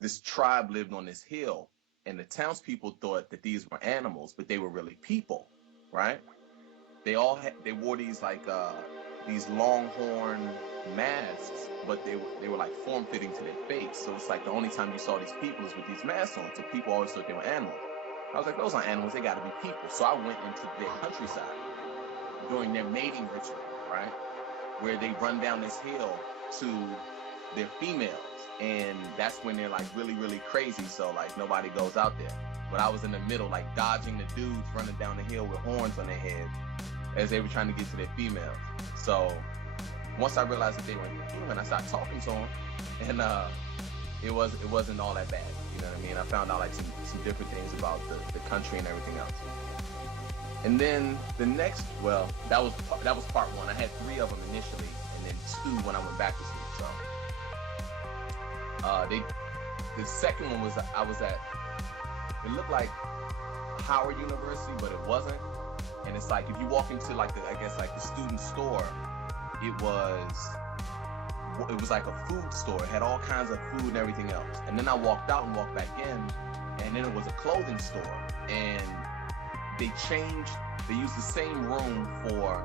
this tribe lived on this hill, and the townspeople thought that these were animals, but they were really people, right? They wore these like these longhorn masks, but they were like form fitting to their face. So it's like the only time you saw these people is with these masks on. So people always thought they were animals. I was like, those aren't animals, they gotta be people. So I went into their countryside during their mating ritual, right? Where they run down this hill to their females. And that's when they're like really, really crazy. So like nobody goes out there. But I was in the middle, like dodging the dudes running down the hill with horns on their head as they were trying to get to their females. So once I realized that they were human, I started talking to them, and it wasn't all that bad. You know what I mean? I found out like some different things about the country and everything else. And then the next, well, that was part one. I had 3 of them initially, and then 2 when I went back to school. So the second one was I was at. It looked like Howard University, but it wasn't. And it's like if you walk into like the student store, it was like a food store. It had all kinds of food and everything else. And then I walked out and walked back in, and then it was a clothing store. And they used the same room for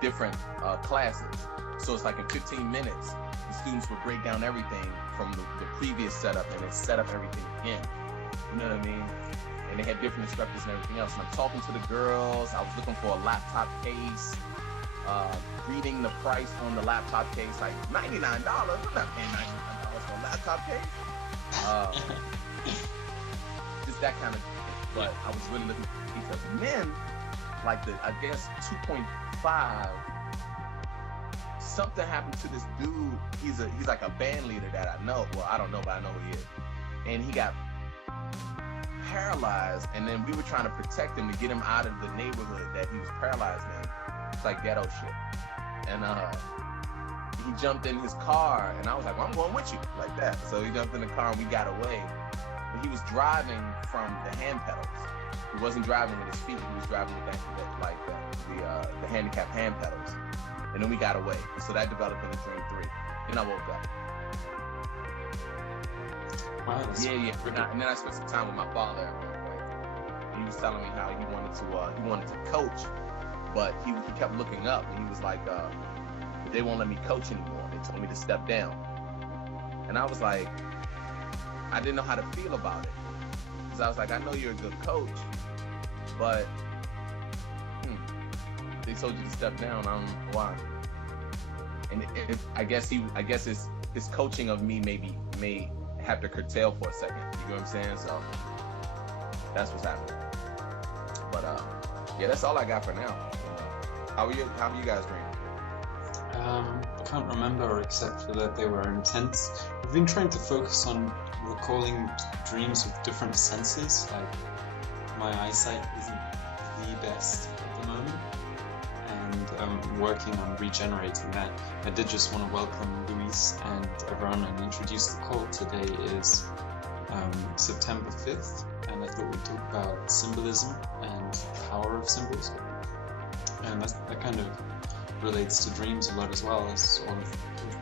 different classes. So it's like in 15 minutes, the students would break down everything from the previous setup and then set up everything again. You know what I mean? And they had different instructors and everything else. And I'm talking to the girls. I was looking for a laptop case, reading the price on the laptop case, like $99. I'm not paying $99 for a laptop case. Just that kind of thing. But I was really looking for details. And then, like I guess 2.5, something happened to this dude. He's like a band leader that I know. Well, I don't know, but I know who he is. And he got paralyzed, and then we were trying to protect him to get him out of the neighborhood that he was paralyzed in. It's like ghetto shit. And he jumped in his car, and I was like, well, I'm going with you, like that. So he jumped in the car and we got away. But he was driving from the hand pedals. He wasn't driving with his feet. He was driving with the handicap hand pedals. And then we got away. So that developed into Dream 3. Then I woke up. Wow, yeah. And then I spent some time with my father. He was telling me how he wanted to coach, but he kept looking up, and he was like, they won't let me coach anymore. They told me to step down. And I was like, I didn't know how to feel about it. Because I was like, I know you're a good coach, but they told you to step down. I don't know why. And I guess his coaching of me may have to curtail for a second. You know what I'm saying? So that's what's happening. But yeah, that's all I got for now. How are you guys doing? I can't remember except for that they were intense. I've been trying to focus on recalling dreams with different senses. Like my eyesight isn't the best at the moment, and I'm working on regenerating that. I did just want to welcome Luis and everyone and introduce the call. Today is September 5th, and I thought we'd talk about symbolism and power of symbols. And that kind of relates to dreams a lot as well, as all of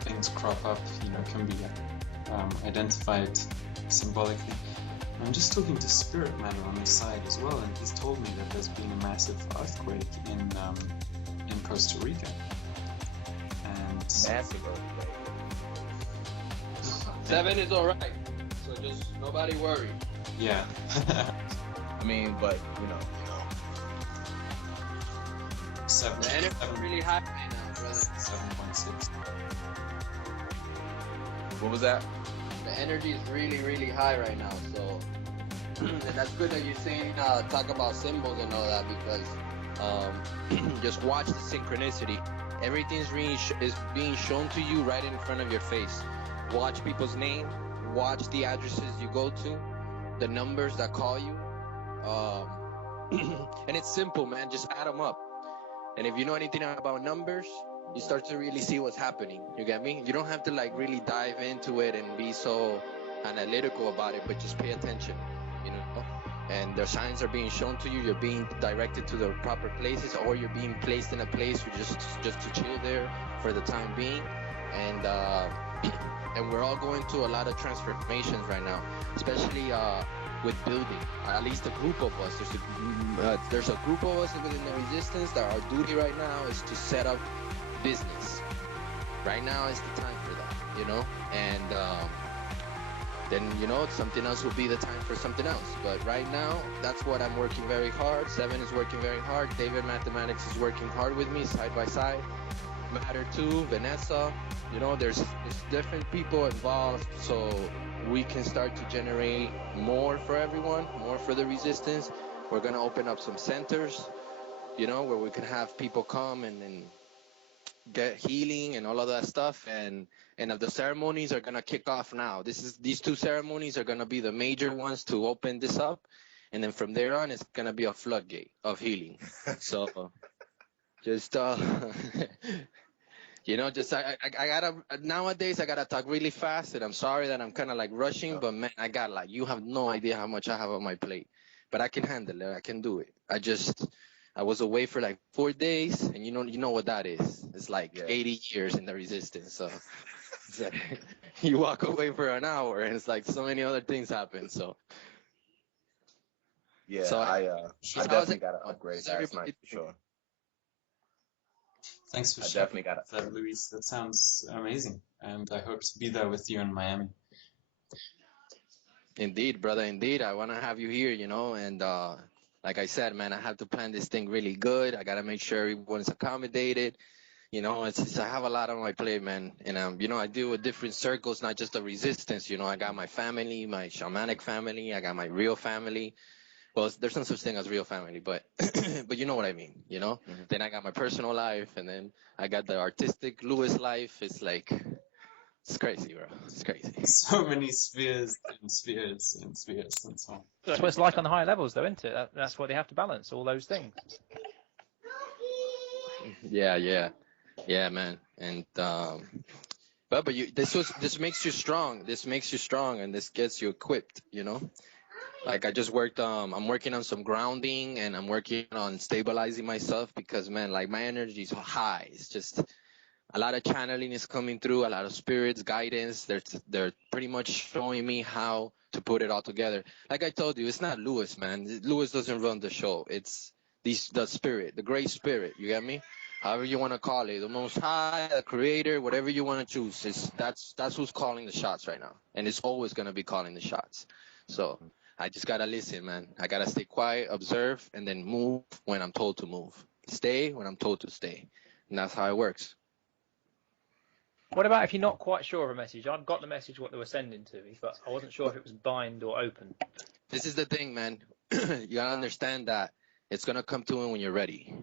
things crop up, can be identified symbolically. I'm just talking to Spirit Matter on the side as well, and he's told me that there's been a massive earthquake in Costa Rica. And massive earthquake. 7 is alright, so just nobody worry. Yeah. I mean, but 7. The energy is really high right now, brother. 7.6. What was that? The energy is really, really high right now, so and that's good that you're saying talk about symbols and all that, because just watch the synchronicity. Everything's is being shown to you right in front of your face. Watch people's name, watch the addresses you go to, the numbers that call you, and it's simple, man. Just add them up. And if you know anything about numbers, you start to really see what's happening. You get me? You don't have to like really dive into it and be so analytical about it, but just pay attention, and the signs are being shown to you. You're being directed to the proper places, or you're being placed in a place just to chill there for the time being. And and we're all going through a lot of transformations right now, especially with building. At least a group of us. There's a group of us within the resistance that our duty right now is to set up business. Right now is the time for that, you know, and then, you know, something else will be the time for something else. But right now, that's what I'm working very hard. Seven is working very hard. David Mathematics is working hard with me, side by side. Matter 2, Vanessa, you know, there's different people involved, so we can start to generate more for everyone, more for the resistance. We're going to open up some centers, you know, where we can have people come and get healing and all of that stuff, and the ceremonies are gonna kick off now. These 2 ceremonies are gonna be the major ones to open this up, and then from there on it's gonna be a floodgate of healing. So just you know, just I gotta, nowadays I gotta talk really fast, and I'm sorry that I'm kind of like rushing, but man, I got, like, you have no idea how much I have on my plate, but I can handle it. I can do it. I was away for like 4 days, and you know what that is. It's like 80 years in the resistance. So it's like, you walk away for an hour, and it's like so many other things happen. So Yeah, so I definitely got to upgrade last night for sure. Thanks for sharing that, Luis. That sounds amazing, and I hope to be there with you in Miami. Indeed, brother. Indeed, I want to have you here. You know, and like I said, man, I have to plan this thing really good. I gotta make sure everyone's accommodated. You know, I have a lot on my plate, man. And you know, I deal with different circles, not just the resistance. You know, I got my family, my shamanic family. I got my real family. Well, there's no such thing as real family, but but you know what I mean. You know. Mm-hmm. Then I got my personal life, and then I got the artistic Lewis life. It's like, it's crazy, bro. It's crazy. So many spheres and spheres and spheres and so on. That's what it's like on the higher levels, though, isn't it? That's what they have to balance, all those things. Yeah, man. And but this makes you strong. This makes you strong, and this gets you equipped. You know, like I just worked. I'm working on some grounding, and I'm working on stabilizing myself because, man, like my energy is high. It's just a lot of channeling is coming through, a lot of spirits, guidance. They're pretty much showing me how to put it all together. Like I told you, it's not Lewis, man. Lewis doesn't run the show. It's the spirit, the great spirit. You get me? However you want to call it, the Most High, the Creator, whatever you want to choose. That's who's calling the shots right now, and it's always gonna be calling the shots. So I just gotta listen, man. I gotta stay quiet, observe, and then move when I'm told to move. Stay when I'm told to stay, and that's how it works. What about if you're not quite sure of a message? I've got the message what they were sending to me, but I wasn't sure if it was bind or open. This is the thing, man. You gotta understand that it's gonna come to you when you're ready.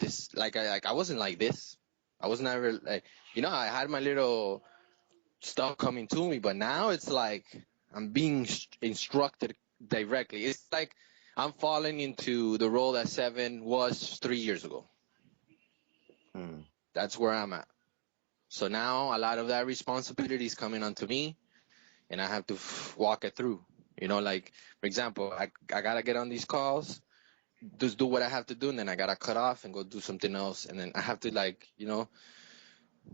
This, I wasn't like this. I was never like, you know, I had my little stuff coming to me, but now it's like I'm being instructed directly. It's like I'm falling into the role that Seven was 3 years ago. That's where I'm at. So now a lot of that responsibility is coming onto me, and I have to walk it through. You know, like, for example, I got to get on these calls, just do what I have to do, and then I got to cut off and go do something else. And then I have to, like, you know,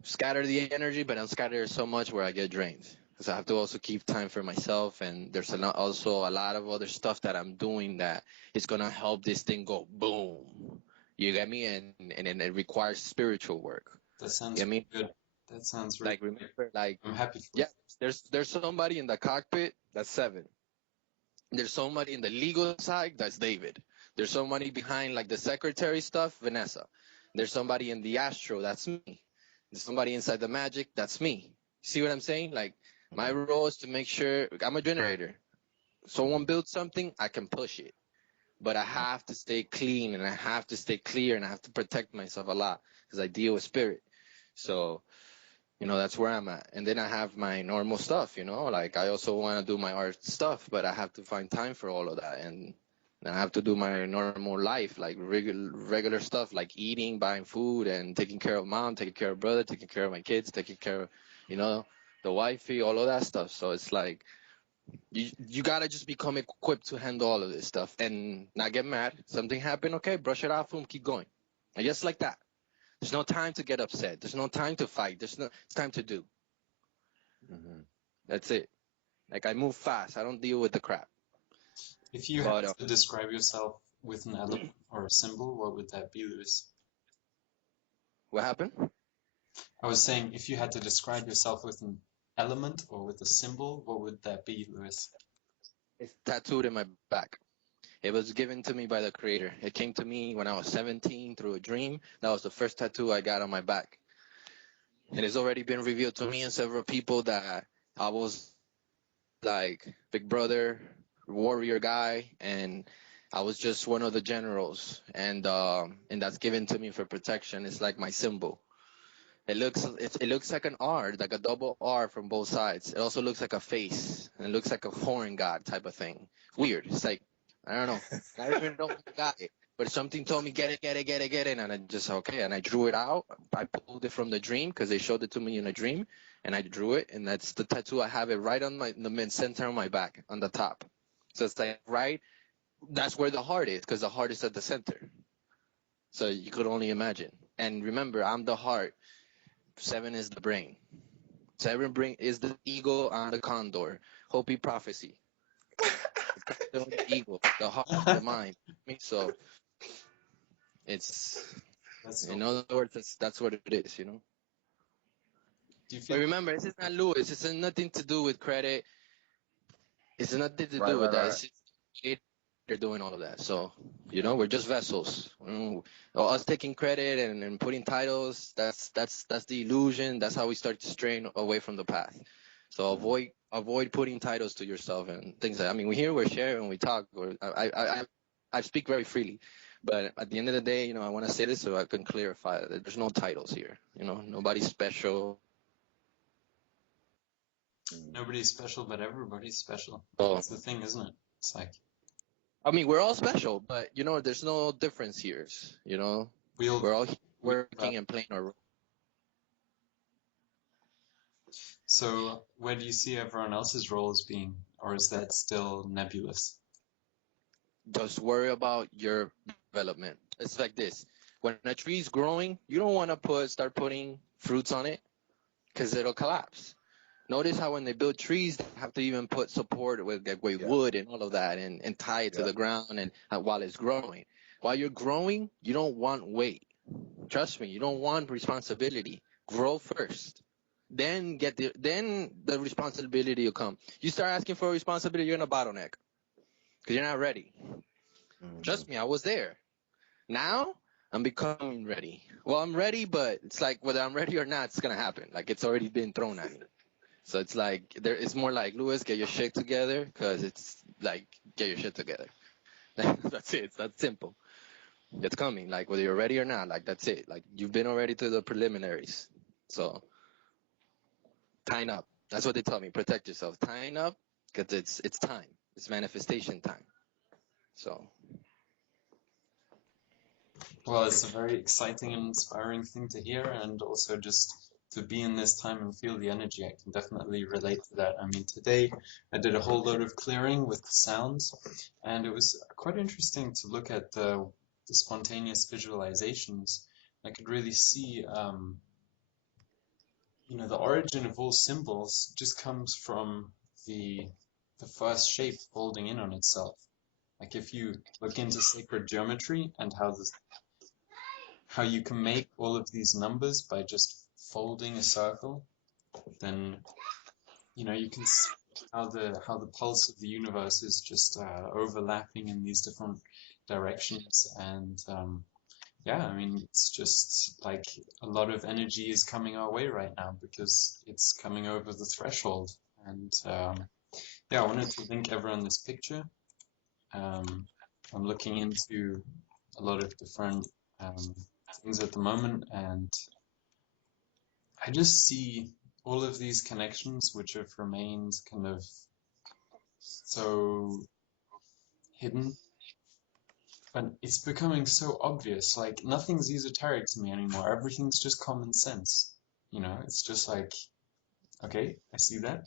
scatter the energy, but I'm scattered so much where I get drained. Because I have to also keep time for myself, and there's also a lot of other stuff that I'm doing that is going to help this thing go boom. You get me? And it requires spiritual work. That sounds good. That sounds really like, remember, like, I'm happy for you. There's somebody in the cockpit, that's Seven. There's somebody in the legal side, that's David. There's somebody behind, like, the secretary stuff, Vanessa. There's somebody in the astro, that's me. There's somebody inside the magic, that's me. See what I'm saying? Like, my role is to make sure, I'm a generator. Someone builds something, I can push it. But I have to stay clean, and I have to stay clear, and I have to protect myself a lot because I deal with spirit. So, you know, that's where I'm at. And then I have my normal stuff, you know, like I also want to do my art stuff, but I have to find time for all of that. And I have to do my normal life, like regular stuff, like eating, buying food, and taking care of mom, taking care of brother, taking care of my kids, taking care of, you know, the wifey, all of that stuff. So it's like, you got to just become equipped to handle all of this stuff and not get mad. Something happened, okay, brush it off and keep going. And just like that. There's no time to get upset. There's no time to fight. It's time to do. That's it. Like I move fast. I don't deal with the crap. If you But had to describe yourself with an element or a symbol, what would that be, Lewis? what happened? I was saying, if you had to describe yourself with an element or with a symbol, what would that be, Lewis? It's tattooed in my back. It was given to me by the creator. It came to me when I was 17 through a dream. That was the first tattoo I got on my back. And it's already been revealed to me and several people that I was like big brother, warrior guy, and I was just one of the generals. And that's given to me for protection. It's like my symbol. It looks like an R, like a double R from both sides. It also looks like a face, and it looks like a foreign god type of thing. Weird. It's like, I don't know. I don't even know who got it. But something told me, get it. And I just, okay. And I drew it out. I pulled it from the dream because they showed it to me in a dream. And I drew it. And that's the tattoo. I have it right on in the mid center of my back, on the top. So it's like, right, that's where the heart is, because the heart is at the center. So you could only imagine. And remember, I'm the heart. 7 is the brain. 7 brain is the ego on the condor. Hopi prophecy. The ego, the heart, the mind. So it's, in other words, that's what it is, you know. Do you feel? But remember, this is not Lewis. It's nothing to do with credit. It's nothing to do with that. It's just they're doing all of that. So, you know, we're just vessels. Us taking credit and putting titles, that's the illusion. That's how we start to strain away from the path. So avoid putting titles to yourself and things like that. I mean, we're sharing, we talk, or I speak very freely. But at the end of the day, you know, I want to say this so I can clarify that there's no titles here. You know, nobody's special. Nobody's special, but everybody's special. Oh. That's the thing, isn't it? It's like, I mean, we're all special, but, you know, there's no difference here, you know? We're all working and playing our role. So where do you see everyone else's role as being, or is that still nebulous? Just worry about your development. It's like this. When a tree's growing, you don't want to start putting fruits on it because it'll collapse. Notice how when they build trees, they have to even put support with wood and all of that and tie it to the ground and while it's growing. While you're growing, you don't want weight. Trust me, you don't want responsibility. Grow first. Then the responsibility will come. You start asking for responsibility, you're in a bottleneck because you're not ready. Trust me, I was there. Now I'm becoming ready. Well, I'm ready, but it's like whether I'm ready or not, it's going to happen. Like it's already been thrown at me. So it's like, it's more like, Lewis, get your shit together, because it's like, get your shit together. That's it. It's that simple. It's coming, like, whether you're ready or not, like, that's it. Like, you've been already to the preliminaries. So, tying up. That's what they tell me. Protect yourself. Tying up, because it's time. It's manifestation time. So. Well, it's a very exciting and inspiring thing to hear, and also just to be in this time and feel the energy. I can definitely relate to that. I mean, today I did a whole load of clearing with the sounds, and it was quite interesting to look at the spontaneous visualizations. I could really see, you know, the origin of all symbols just comes from the first shape folding in on itself. Like if you look into sacred geometry and how you can make all of these numbers by just folding a circle, then you know you can see how the pulse of the universe is just overlapping in these different directions. And yeah, I mean, it's just like a lot of energy is coming our way right now because it's coming over the threshold. And yeah, I wanted to link everyone this picture. I'm looking into a lot of different things at the moment, and I just see all of these connections which have remained kind of so hidden, but it's becoming so obvious. Like nothing's esoteric to me anymore. Everything's just common sense. You know, it's just like, okay, I see that,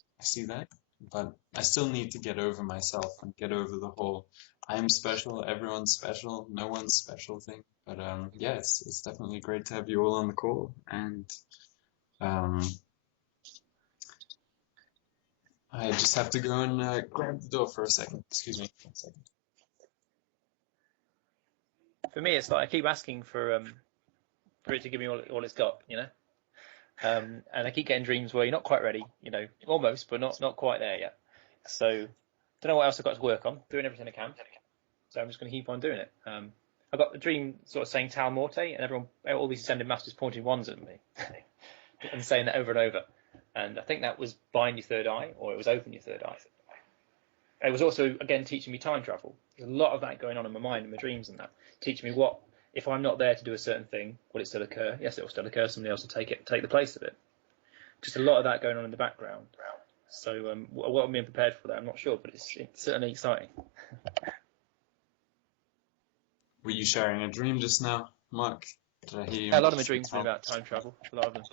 but I still need to get over myself and get over the whole I'm special, everyone's special, no one's special thing. But yeah, it's definitely great to have you all on the call. And I just have to go and grab the door for a second. Excuse me. 1 second. For me, it's like I keep asking for it to give me all it's got, you know. And I keep getting dreams where you're not quite ready, you know, almost, but not quite there yet. So don't know what else I've got to work on. Doing everything I can. So I'm just going to keep on doing it. I got the dream sort of saying Tal Morte, and all these ascended masters pointing wands at me and saying that over and over. And I think that was bind your third eye, or it was open your third eye. It was also, again, teaching me time travel. There's a lot of that going on in my mind and my dreams and that. Teaching me what, if I'm not there to do a certain thing, will it still occur? Yes, it will still occur. Somebody else will take the place of it. Just a lot of that going on in the background. So what I'm being prepared for that, I'm not sure, but it's certainly exciting. Were you sharing a dream just now, Mark? Did I hear you? A lot of my dreams have been about time travel. A lot of them.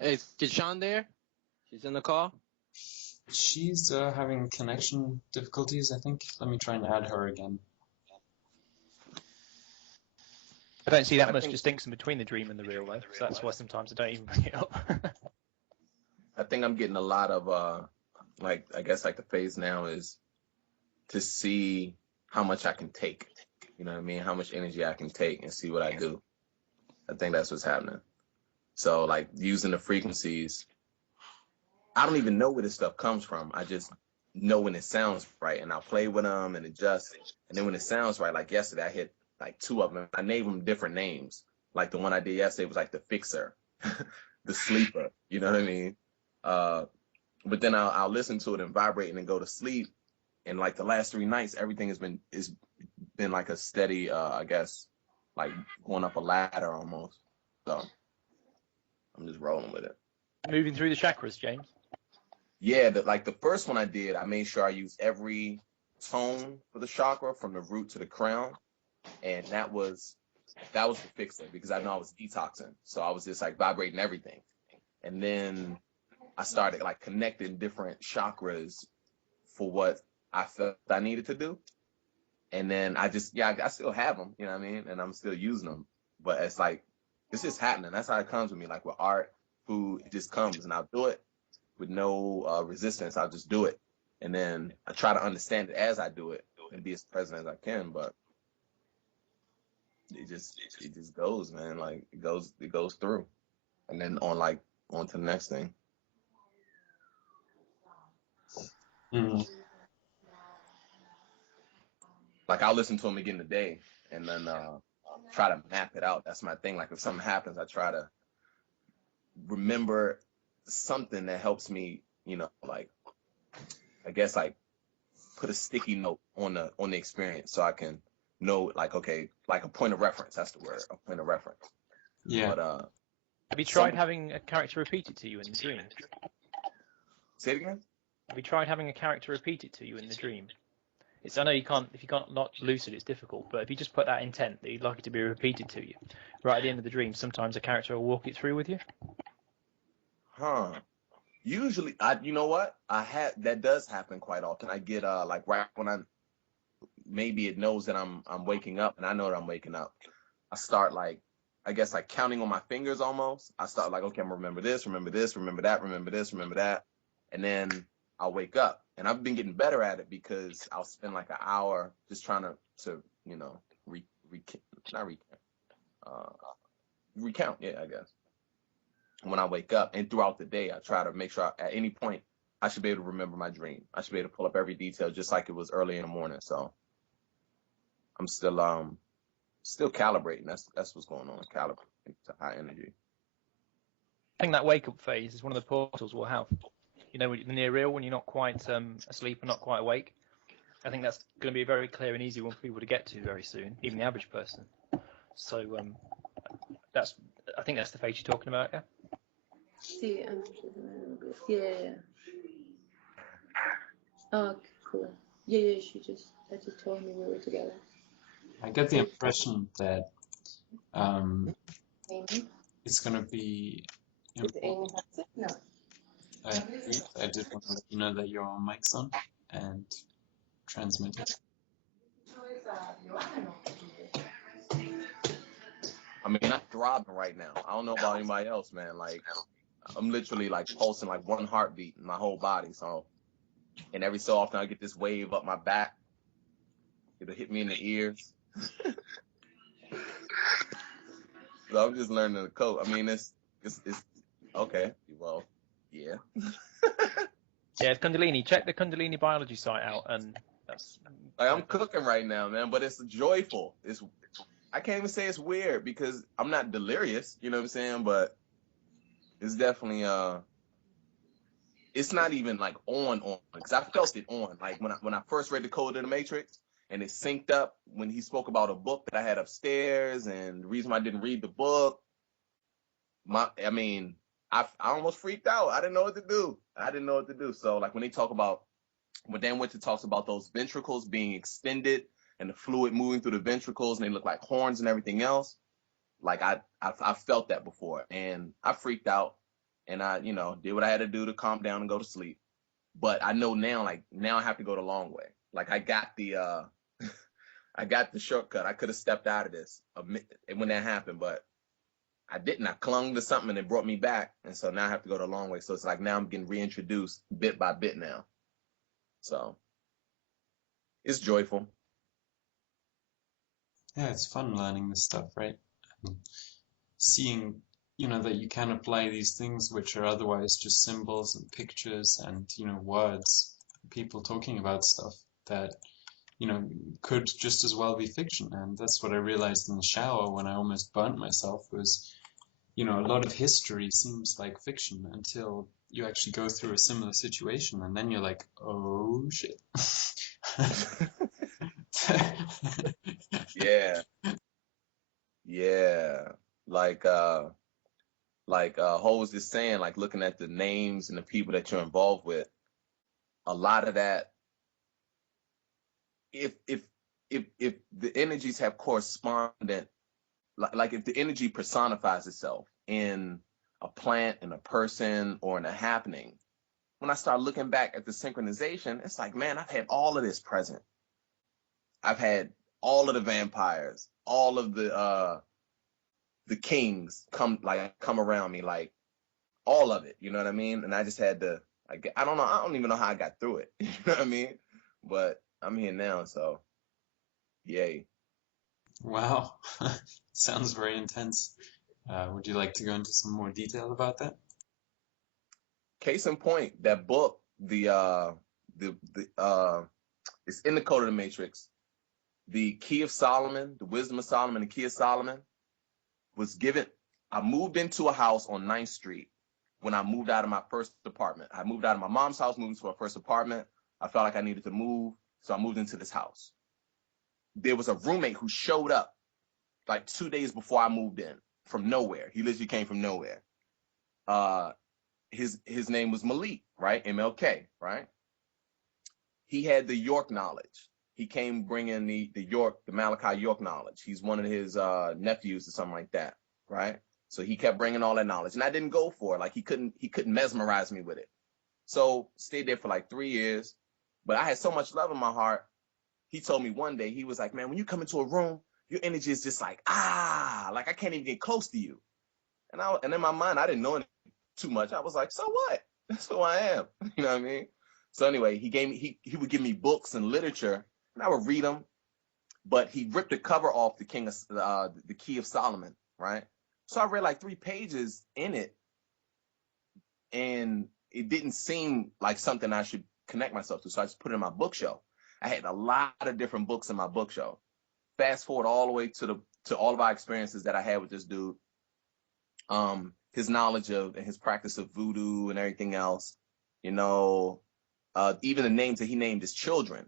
Hey, is Sean there? She's in the call. She's having connection difficulties, I think. Let me try and add her again. I don't see that much distinction between the dream and the real, though. So that's why sometimes I don't even bring it up. I think I'm getting a lot of like, I guess like the phase now is to see how much I can take. You know what I mean? How much energy I can take and see what I do. I think that's what's happening. So like using the frequencies, I don't even know where this stuff comes from. I just know when it sounds right, and I'll play with them and adjust. And then when it sounds right, like yesterday, I hit like 2 of them. I named them different names. Like the one I did yesterday was like the fixer, the sleeper. You know what I mean? But then I'll listen to it and vibrate and then go to sleep. And like the last 3 nights, everything has been like a steady, I guess, like going up a ladder almost. So I'm just rolling with it. Moving through the chakras, James. Yeah, like the first one I did, I made sure I used every tone for the chakra from the root to the crown, and that was the fixer because I know I was detoxing, so I was just like vibrating everything, and then I started like connecting different chakras for what I felt I needed to do, and then I still have them, you know what I mean, and I'm still using them, but it's like it's just happening. That's how it comes with me, like with art, food, it just comes, and I'll do it with no resistance. I'll just do it, and then I try to understand it as I do it and be as present as I can. But it just goes, man. Like it goes through, and then on to the next thing. Mm-hmm. Like I'll listen to them again today, and then try to map it out. That's my thing. Like if something happens, I try to remember something that helps me, you know, like I guess like put a sticky note on the experience so I can know, like, okay, like a point of reference. That's the word, a point of reference. Yeah. But have you tried having a character repeat it to you in the dream? Say it again. Have you tried having a character repeat it to you in the dream? I know you can't, if you can't not lucid, it's difficult, but if you just put that intent that you'd like it to be repeated to you, right at the end of the dream, sometimes a character will walk it through with you. Huh. Usually, you know what? That does happen quite often. I get like right when maybe it knows that I'm waking up, and I know that I'm waking up. I start like, I guess like counting on my fingers almost. I start like, okay, I'm gonna remember this, remember this, remember that, remember this, remember that, and then I'll wake up. And I've been getting better at it because I'll spend like an hour just trying to you know recount, yeah, I guess. When I wake up and throughout the day, I try to make sure at any point I should be able to remember my dream. I should be able to pull up every detail just like it was early in the morning. So I'm still calibrating. That's what's going on. Calibrating to high energy. I think that wake up phase is one of the portals we'll have. You know, the near real, when you're not quite asleep and not quite awake. I think that's going to be a very clear and easy one for people to get to very soon, even the average person. So I think that's the phase you're talking about, yeah? See, yeah. Oh, cool. Yeah, I just told me we were together. I get the impression that Amy? it's going to be Is Amy important. Hudson? No. I did want to let you know that your mic's on and transmitting. I mean, I'm throbbing right now. I don't know about anybody else, man. Like, I'm literally like pulsing like one heartbeat in my whole body. So, and every so often I get this wave up my back. It'll hit me in the ears. So I'm just learning to cope. I mean, it's okay. Well, yeah. Yeah, it's Kundalini. Check the Kundalini biology site out, and that's. Like I'm cooking right now, man, but it's joyful. I can't even say it's weird because I'm not delirious, you know what I'm saying? But it's definitely it's not even like on because I felt it on. Like when I first read the Code of the Matrix and it synced up when he spoke about a book that I had upstairs, and the reason why I didn't read the book, I mean, I almost freaked out. I didn't know what to do. So like when they talk about when Dan Winter talks about those ventricles being extended and the fluid moving through the ventricles and they look like horns and everything else, like I felt that before and I freaked out and I, did what I had to do to calm down and go to sleep. But I know now, like now I have to go the long way. Like I got the I got the shortcut. I could have stepped out of this when that happened, but I didn't. I clung to something and it brought me back. And so now I have to go the long way. So it's like now I'm getting reintroduced bit by bit now. So it's joyful. Yeah, it's fun learning this stuff, right? And seeing, that you can apply these things which are otherwise just symbols and pictures and, words, people talking about stuff that, could just as well be fiction. And that's what I realized in the shower when I almost burnt myself was, a lot of history seems like fiction until you actually go through a similar situation and then you're like, oh shit. Yeah. Like Ho was just saying, like looking at the names and the people that you're involved with, a lot of that, if the energies have correspondent, like if the energy personifies itself in a plant, in a person, or in a happening, when I start looking back at the synchronization, it's like, man, I've had all of this present. I've had all of the vampires, all of the kings come around me, like all of it, you know what I mean? And I just had to, I don't know, I don't even know how I got through it, you know what I mean? But I'm here now, so yay. Wow, sounds very intense. Would you like to go into some more detail about that? Case in point, that book, it's in the Code of the Matrix. The Key of Solomon, the Wisdom of Solomon, the Key of Solomon was given. I moved into a house on 9th Street when I moved out of my first apartment. I moved out of my mom's house, moved into my first apartment. I felt like I needed to move, so I moved into this house. There was a roommate who showed up like 2 days before I moved in from nowhere. He literally came from nowhere. His name was Malik, right? MLK, right? He had the York knowledge. He came bringing the Malachi York knowledge. He's one of his nephews or something like that, right? So he kept bringing all that knowledge, and I didn't go for it. Like he couldn't mesmerize me with it. So stayed there for like 3 years, but I had so much love in my heart. He told me one day, he was like, man, when you come into a room, your energy is just like, like I can't even get close to you. And in my mind, I didn't know too much. I was like, so what? That's who I am. You know what I mean? So anyway, he would give me books and literature, and I would read them. But he ripped the cover off the Key of Solomon, right? So I read like 3 pages in it, and it didn't seem like something I should connect myself to. So I just put it in my bookshelf. I had a lot of different books in my bookshelf. Fast forward all the way to all of our experiences that I had with this dude. His knowledge of and his practice of voodoo and everything else, even the names that he named his children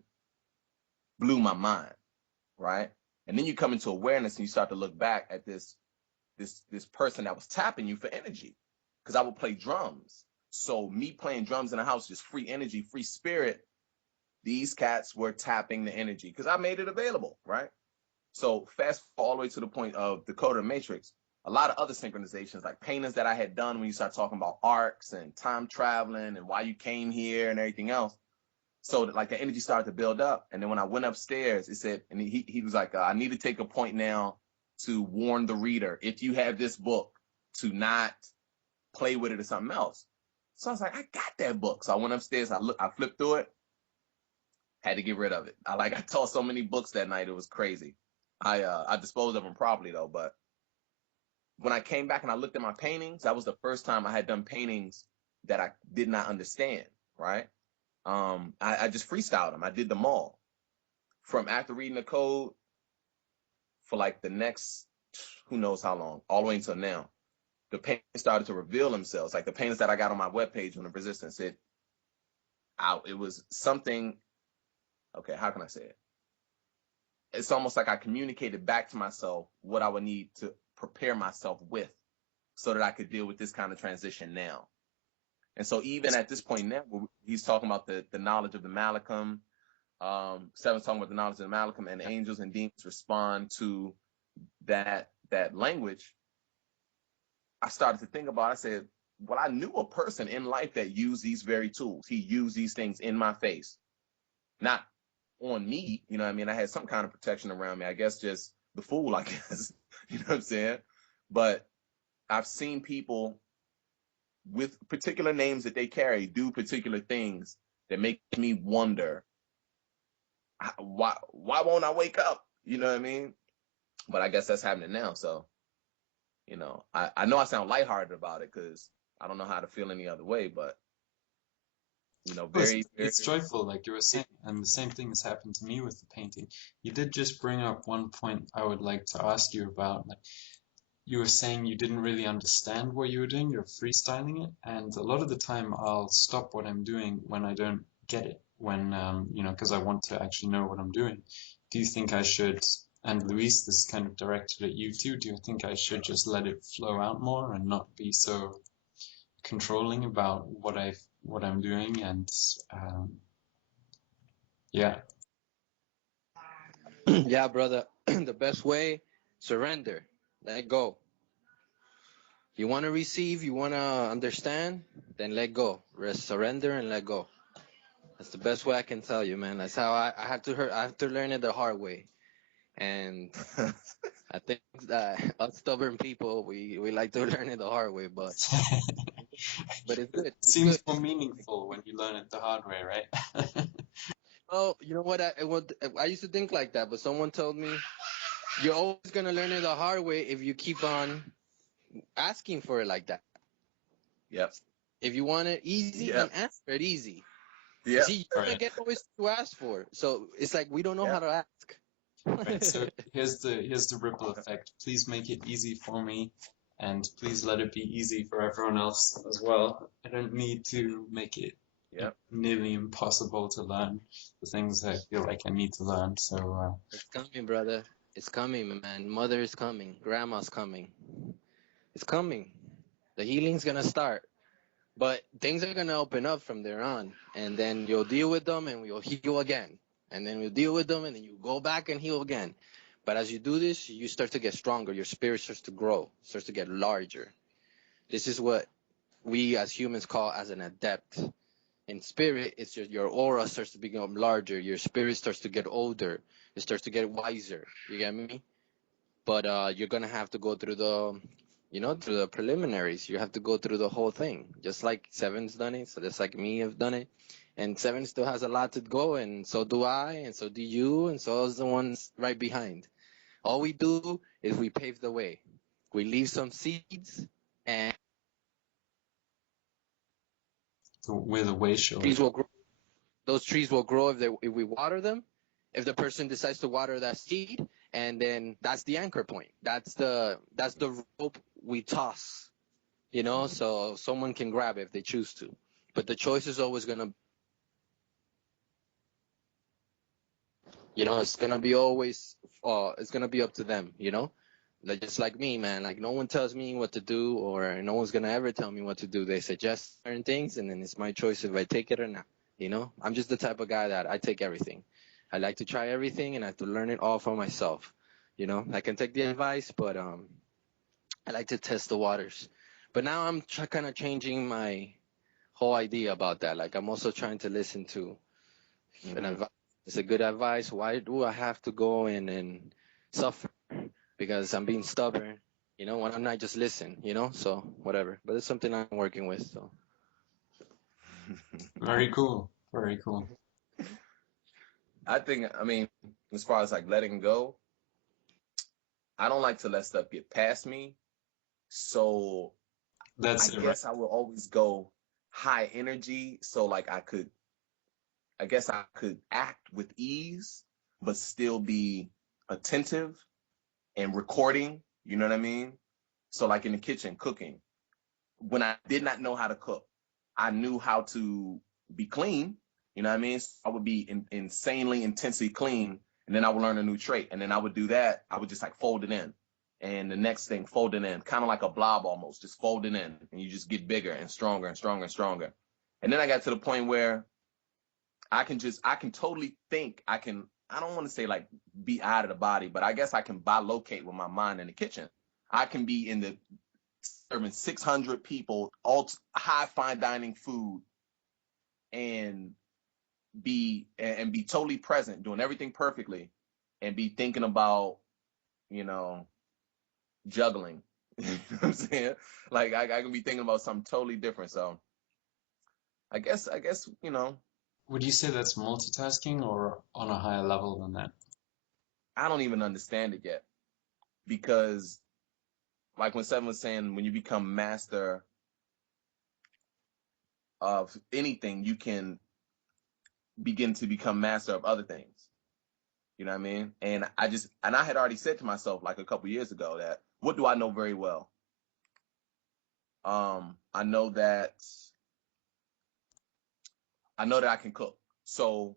blew my mind, right? And then you come into awareness and you start to look back at this person that was tapping you for energy, because I would play drums. So me playing drums in the house, just free energy, free spirit. These cats were tapping the energy because I made it available, right? So fast forward all the way to the point of the Code of the Matrix. A lot of other synchronizations, like paintings that I had done when you start talking about arcs and time traveling and why you came here and everything else. So like the energy started to build up. And then when I went upstairs, it said, and he was like, I need to take a point now to warn the reader, if you have this book, to not play with it or something else. So I was like, I got that book. So I went upstairs. I flipped through it. Had to get rid of it. I taught so many books that night. It was crazy. I disposed of them properly though. But when I came back and I looked at my paintings, that was the first time I had done paintings that I did not understand. Right. I just freestyled them. I did them all from after reading the code for like the next, who knows how long, all the way until now. The paintings started to reveal themselves. Like the paintings that I got on my webpage on the Resistance, it was something. Okay, how can I say it? It's almost like I communicated back to myself what I would need to prepare myself with so that I could deal with this kind of transition now. And so even at this point now, he's talking about the knowledge of the Malachim, Seven's talking about the knowledge of the Malachim, and angels and demons respond to that language. I started to think about it. I said, well, I knew a person in life that used these very tools. He used these things in my face, not on me. You know what I mean? I had some kind of protection around me. I guess just the fool, I guess. You know what I'm saying? But I've seen people with particular names that they carry do particular things that make me wonder, why won't I wake up? You know what I mean? But I guess that's happening now. So, you know, I know I sound lighthearted about it because I don't know how to feel any other way, but you know, it's joyful, like you were saying, and the same thing has happened to me with the painting. You did just bring up one point I would like to ask you about. Like, you were saying you didn't really understand what you were doing, you're freestyling it, and a lot of the time I'll stop what I'm doing when I don't get it, when, you know, because I want to actually know what I'm doing. Do you think I should, and Luis, this is kind of directed at you too, do you think I should just let it flow out more and not be so controlling about what I'm doing? And yeah. Yeah, brother. The best way, surrender. Let go. You want to receive, you want to understand, then let go. Rest, surrender, and let go. That's the best way I can tell you, man. That's how I have to learn it the hard way. And I think that us stubborn people, we like to learn it the hard way, but it's good. It It's seems good. more meaningful when you learn it the hard way, right? Oh, you know what? I used to think like that, but someone told me you're always gonna learn it the hard way if you keep on asking for it like that. Yep. If you want it easy, then ask for it easy. Yeah. See, you're gonna get always to ask for. So it's like we don't know how to ask. Right, so here's the ripple effect. Please make it easy for me, and please let it be easy for everyone else as well. I don't need to make it nearly impossible to learn the things I feel like I need to learn. So It's coming, brother. It's coming, man. Mother is coming. Grandma's coming. It's coming. The healing's gonna start. But things are gonna open up from there on, and then you'll deal with them, and we'll heal again, and then we'll deal with them, and then you go back and heal again. But as you do this, you start to get stronger. Your spirit starts to grow, starts to get larger. This is what we as humans call as an adept. In spirit, it's your aura starts to become larger. Your spirit starts to get older. It starts to get wiser. You get me? But you're gonna have to go through through the preliminaries. You have to go through the whole thing, just like Seven's done it, so just like me have done it. And Seven still has a lot to go, and so do I, and so do you, and so is the ones right behind. All we do is we pave the way. We leave some seeds, and we're the way show. trees will grow. Those trees will grow if we water them. If the person decides to water that seed, and then that's the anchor point. That's the rope we toss, so someone can grab it if they choose to. But the choice is always gonna, it's gonna be always, it's gonna be up to them, Like just like me, man. Like no one tells me what to do, or no one's gonna ever tell me what to do. They suggest certain things, and then it's my choice if I take it or not. I'm just the type of guy that I take everything. I like to try everything, and I have to learn it all for myself. I can take the advice, but I like to test the waters. But now I'm kind of changing my whole idea about that. Like I'm also trying to listen to an advice. It's a good advice. Why do I have to go in and suffer? Because I'm being stubborn. You know, why not just listen? You know, so whatever. But it's something I'm working with. So Very cool. Very cool. I think, I mean, as far as like letting go, I don't like to let stuff get past me. So I That's it, right? guess I will always go high energy. So like I guess I could act with ease, but still be attentive and recording. You know what I mean? So like in the kitchen, cooking. When I did not know how to cook, I knew how to be clean. You know what I mean? So I would be insanely, intensely clean, and then I would learn a new trait, and then I would do that. I would just like fold it in, and the next thing, fold it in, kind of like a blob almost, just fold it in, and you just get bigger and stronger and stronger and stronger. And then I got to the point where I can totally think. I don't want to say like be out of the body, but I guess I can bilocate with my mind in the kitchen. I can be in the serving 600 people, all high fine dining food, and be totally present, doing everything perfectly, and be thinking about, you know, juggling. You know what I'm saying? Like I can be thinking about something totally different. So I guess, you know, Would you say that's multitasking or on a higher level than that? I don't even understand it yet because like when Seven was saying, when you become master of anything, you can begin to become master of other things. You know what I mean? And I had already said to myself like a couple years ago that what do I know very well? I know that I can cook. So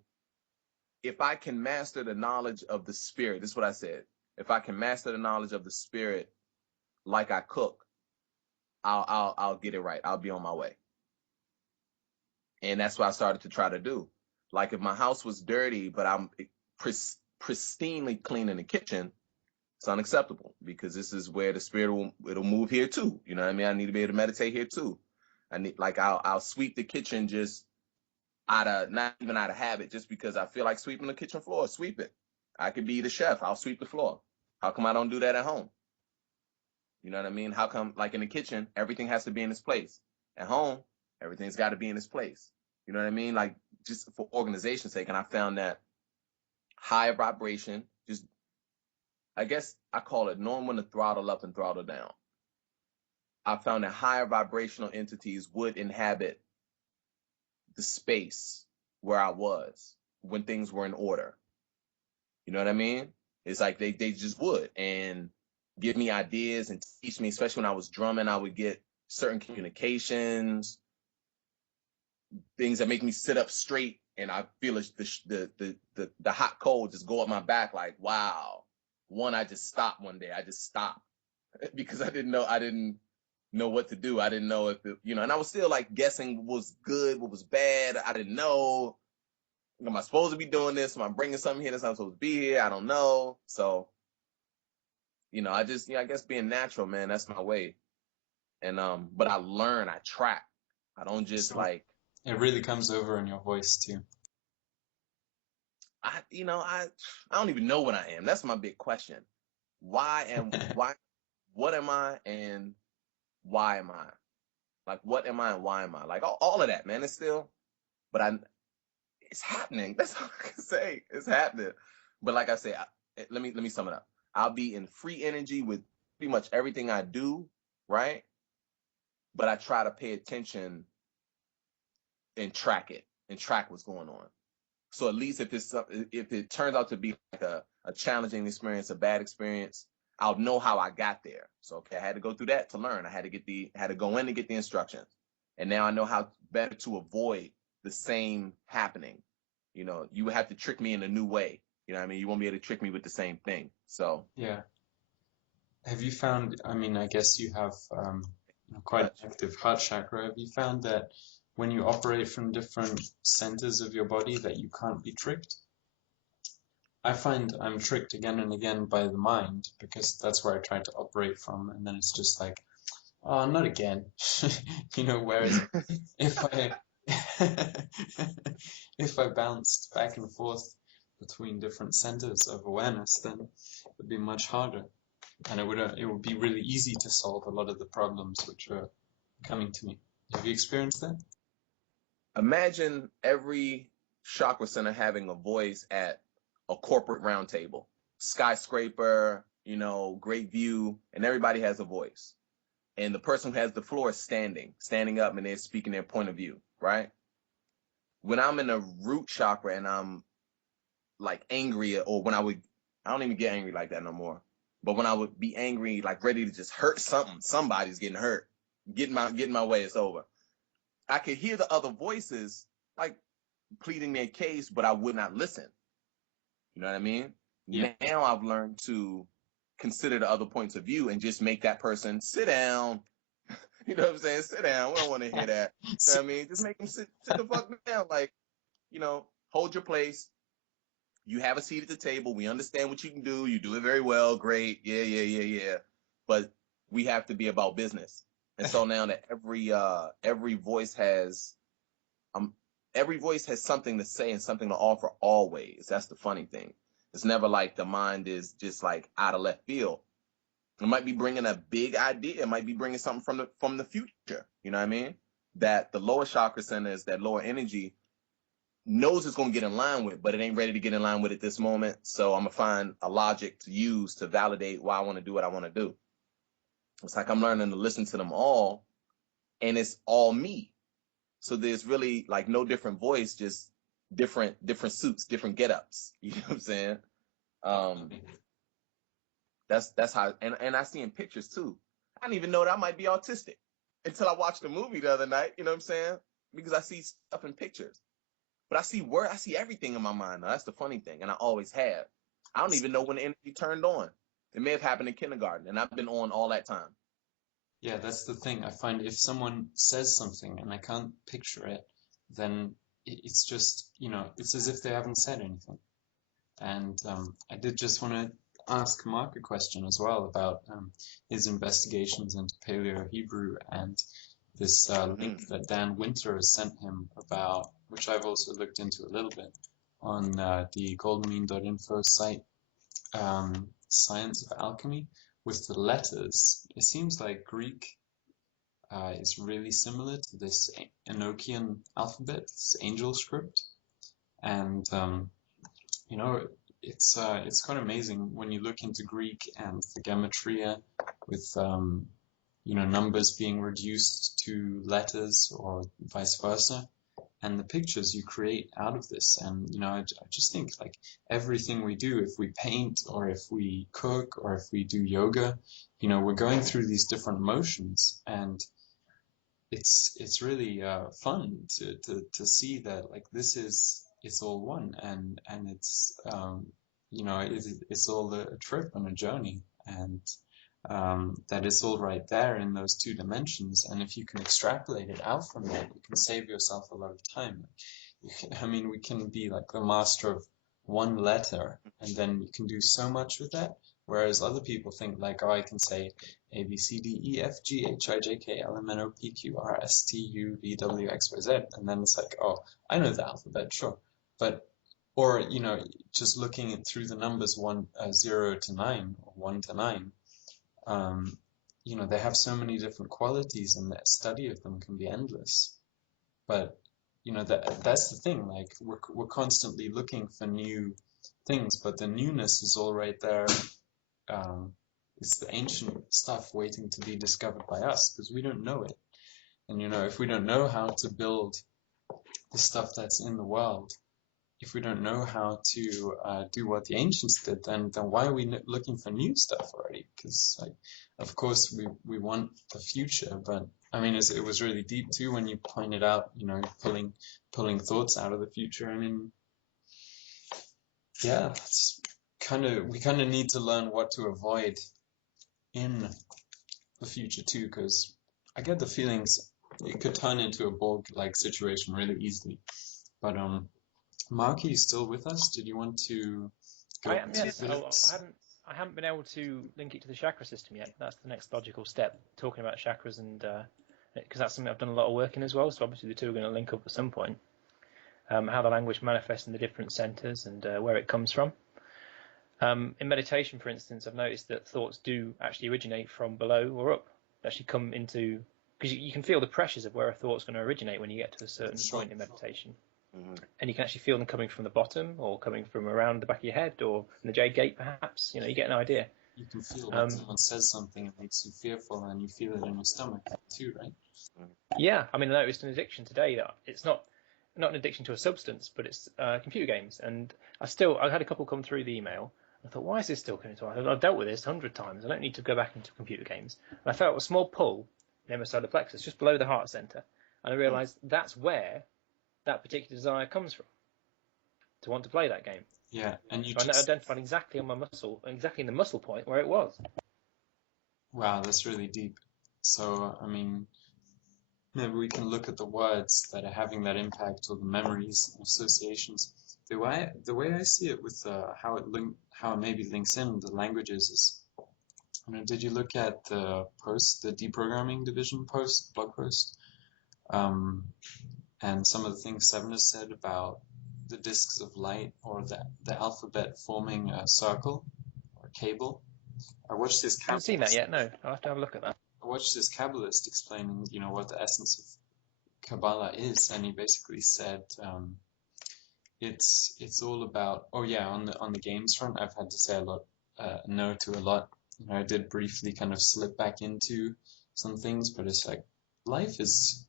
if I can master the knowledge of the spirit, this is what I said. If I can master the knowledge of the spirit like I cook, I'll get it right. I'll be on my way. And that's what I started to try to do. Like if my house was dirty, but I'm pristinely clean in the kitchen, it's unacceptable because this is where the spirit it'll move here too. You know what I mean? I need to be able to meditate here too. I need like I'll sweep the kitchen just out of not even out of habit, just because I feel like sweeping the kitchen floor. Sweep it. I could be the chef. I'll sweep the floor. How come I don't do that at home? You know what I mean? How come like in the kitchen everything has to be in its place? At home, everything's got to be in its place. You know what I mean? Like just for organization's sake. And I found that higher vibration, just I guess I call it knowing when to throttle up and throttle down. I found that higher vibrational entities would inhabit the space where I was when things were in order. You know what I mean? It's like they just would and give me ideas and teach me, especially when I was drumming, I would get certain communications, things that make me sit up straight and I feel the hot cold just go up my back like, wow. One, I just stopped one day. I just stopped because I didn't know what to do. I didn't know if it, you know, and I was still like guessing what was good, what was bad. I didn't know. Am I supposed to be doing this? Am I bringing something here that's not supposed to be here? I don't know. So, you know, I just, I guess being natural, man, that's my way. And, but I learn, I track. I don't just So like, it really comes over in your voice too. I don't even know what I am. That's my big question. What am I and why am I? Like, what am I and why am I? Like, all of that, man. It's still, but it's happening. That's all I can say. It's happening. But like I say, let me sum it up. I'll be in free energy with pretty much everything I do, right? But I try to pay attention and track it and track what's going on. So at least if it turns out to be like a challenging experience, a bad experience, I'll know how I got there. So okay, I had to go through that to learn. I had to go in to get the instructions, and now I know how better to avoid the same happening. You know, you would have to trick me in a new way. You know what I mean? You won't be able to trick me with the same thing. So Yeah. Have you found, I mean, I guess you have quite an touch. active heart chakra. Have you found that when you operate from different centers of your body that you can't be tricked? I find I'm tricked again and again by the mind because that's where I try to operate from, and then it's just like, oh, not again. You know, whereas if I if I bounced back and forth between different centers of awareness, then it would be much harder. and it would be really easy to solve a lot of the problems which are coming to me. Have you experienced that? Imagine every chakra center having a voice at a corporate roundtable, skyscraper, great view, and everybody has a voice. And the person who has the floor is standing up, and they're speaking their point of view, right? When I'm in the root chakra and I'm like angry, or I don't even get angry like that no more. But when I would be angry, like ready to just hurt somebody's getting hurt, getting my way, it's over. I could hear the other voices like pleading their case, but I would not listen. You know what I mean? Yeah. Now I've learned to consider the other points of view and just make that person sit down. You know what I'm saying? Sit down. We don't want to hear that. You know what I mean? Just make them sit the fuck down. Like, hold your place. You have a seat at the table. We understand what you can do. You do it very well. Great. Yeah. But we have to be about business. And so now that every voice has something to say and something to offer always. That's the funny thing. It's never like the mind is just like out of left field. It might be bringing a big idea. It might be bringing something from the future. You know what I mean? That the lower chakra centers, that lower energy, knows it's going to get in line with, but it ain't ready to get in line with at this moment. So I'm going to find a logic to use to validate why I want to do what I want to do. It's like I'm learning to listen to them all, and it's all me. So there's really like no different voice, just different suits, different get-ups. You know what I'm saying? That's how, and I see in pictures too. I didn't even know that I might be autistic until I watched the movie the other night. You know what I'm saying? Because I see stuff in pictures. But I see everything in my mind now. That's the funny thing, and I always have. I don't even know when the energy turned on. It may have happened in kindergarten, and I've been on all that time. Yeah, that's the thing. I find if someone says something and I can't picture it, then it's just, it's as if they haven't said anything. And I did just want to ask Mark a question as well about his investigations into Paleo-Hebrew and this link that Dan Winter has sent him about, which I've also looked into a little bit on the goldenmean.info site, Science of Alchemy, with the letters. It seems like Greek is really similar to this Enochian alphabet, this angel script, and it's quite amazing when you look into Greek and the gematria with numbers being reduced to letters or vice versa, and the pictures you create out of this. And I just think like everything we do, if we paint or if we cook or if we do yoga, we're going through these different motions, and it's really fun to see that like it's all one, and it's it's all a trip and a journey, and that it's all right there in those two dimensions. And if you can extrapolate it out from that, you can save yourself a lot of time. We can be like the master of one letter, and then you can do so much with that. Whereas other people think like, oh, I can say A, B, C, D, E, F, G, H, I, J, K, L, M, N, O, P, Q, R, S, T, U, V, W, X, Y, Z. And then it's like, oh, I know the alphabet, sure. Or just looking at through the numbers 0 to 9 or 1 to 9, they have so many different qualities, and the study of them can be endless. But that's the thing. Like we're constantly looking for new things, but the newness is all right there. It's the ancient stuff waiting to be discovered by us because we don't know it. And if we don't know how to build the stuff that's in the world, if we don't know how to do what the ancients did, then why are we looking for new stuff already? Because of course we want the future, but it was really deep too when you pointed out, pulling thoughts out of the future. Yeah, we kind of need to learn what to avoid in the future too, because I get the feelings it could turn into a Borg-like situation really easily. But Mark, are you still with us? Did you want to go? I am, yes. I haven't been able to link it to the chakra system yet. That's the next logical step, talking about chakras, and because that's something I've done a lot of work in as well. So obviously the two are going to link up at some point. How the language manifests in the different centers and where it comes from. In meditation, for instance, I've noticed that thoughts do actually originate from below or up. They actually come into, because you can feel the pressures of where a thought's going to originate when you get to a certain point in meditation. And you can actually feel them coming from the bottom or coming from around the back of your head or from the jade gate, perhaps. You get an idea. You can feel when someone says something, it makes you fearful, and you feel it in your stomach too, right? Yeah, I mean, I noticed an addiction today that it's not an addiction to a substance, but it's computer games. And I had a couple come through the email. I thought, why is this still coming to me? I've dealt with this 100 times. I don't need to go back into computer games. And I felt a small pull in my solar plexus, just below the heart center. And I realized that's where that particular desire comes from, to want to play that game. Yeah, and you I identified exactly on my muscle, exactly in the muscle point where it was. Wow, that's really deep. So, I mean, maybe we can look at the words that are having that impact, or the memories and associations. The way I see it with how it maybe links in the languages is, did you look at the deprogramming division blog post, and some of the things Seven has said about the discs of light, or the alphabet forming a circle or a cable? I watched this. I haven't seen that yet. No, I'll have to have a look at that. I watched this Kabbalist explaining, what the essence of Kabbalah is, and he basically said it's all about. Oh yeah, on the games front, I've had to say a lot no to a lot. I did briefly kind of slip back into some things, but it's like life is,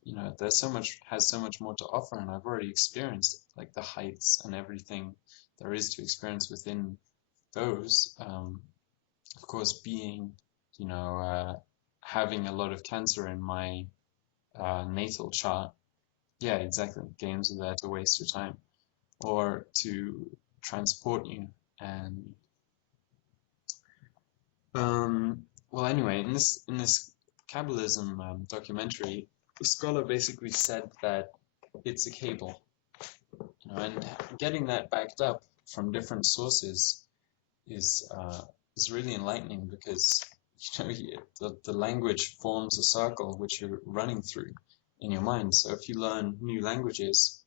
has so much more to offer, and I've already experienced it, like the heights and everything there is to experience within those. Of course, being, having a lot of cancer in my natal chart. Yeah, exactly. Games are there to waste your time, or to transport you. And well, anyway, in this Kabbalism documentary, the scholar basically said that it's a cable, and getting that backed up from different sources is really enlightening, because the language forms a circle which you're running through in your mind. So if you learn new languages,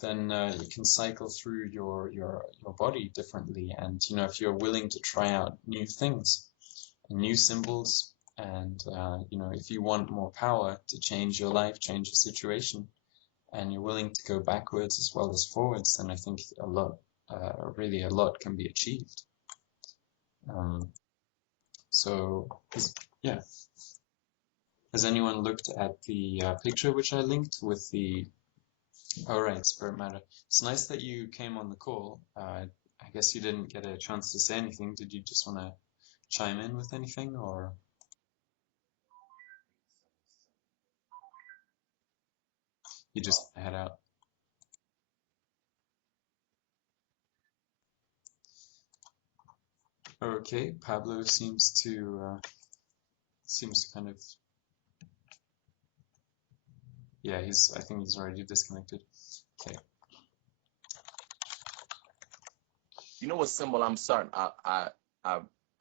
then you can cycle through your body differently. And if you're willing to try out new things and new symbols, and if you want more power to change your life, change your situation, and you're willing to go backwards as well as forwards, then I think really a lot can be achieved. Yeah. Has anyone looked at the picture which I linked with the... Oh, right, Spirit Matter. It's nice that you came on the call. I guess you didn't get a chance to say anything. Did you just want to chime in with anything, or... You just head out? Okay, Pablo seems to kind of... Yeah, I think he's already disconnected. Okay. You know what symbol I'm starting? I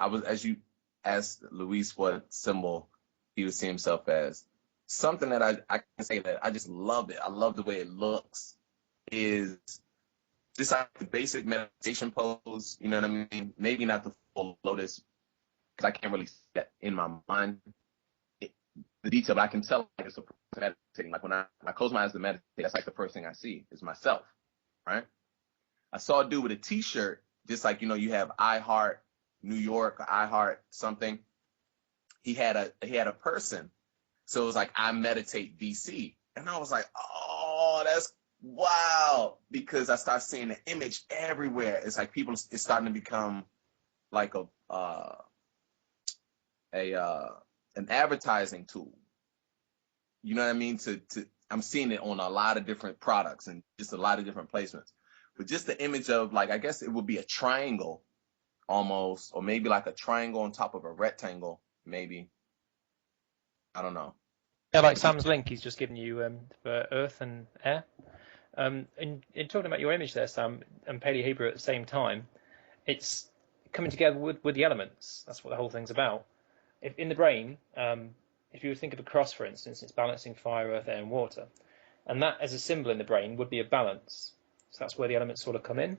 was, as you asked Luis what symbol he would see himself as, something that I can say that I just love it. I love the way it looks. Is just like the basic meditation pose. You know what I mean? Maybe not the full lotus, because I can't really see that in my mind. The detail, but I can tell like it's a person meditating. Like when I close my eyes to meditate, that's like the first thing I see is myself, right? I saw a dude with a T-shirt, just like you have I Heart New York, or I Heart something. He had a person, so it was like I Meditate DC, and I was like, oh, that's wow, because I start seeing the image everywhere. It's like it's starting to become like an advertising tool. You know what I mean? I'm seeing it on a lot of different products and just a lot of different placements. But just the image of, like, I guess it would be a triangle almost, or maybe like a triangle on top of a rectangle, maybe. I don't know. Yeah, like Sam's link he's just given you for Earth and Air. In talking about your image there, Sam, and Paleo Hebrew at the same time, it's coming together with the elements. That's what the whole thing's about. If in the brain, if you would think of a cross, for instance, it's balancing fire, earth, air, and water. And that as a symbol in the brain would be a balance. So that's where the elements sort of come in.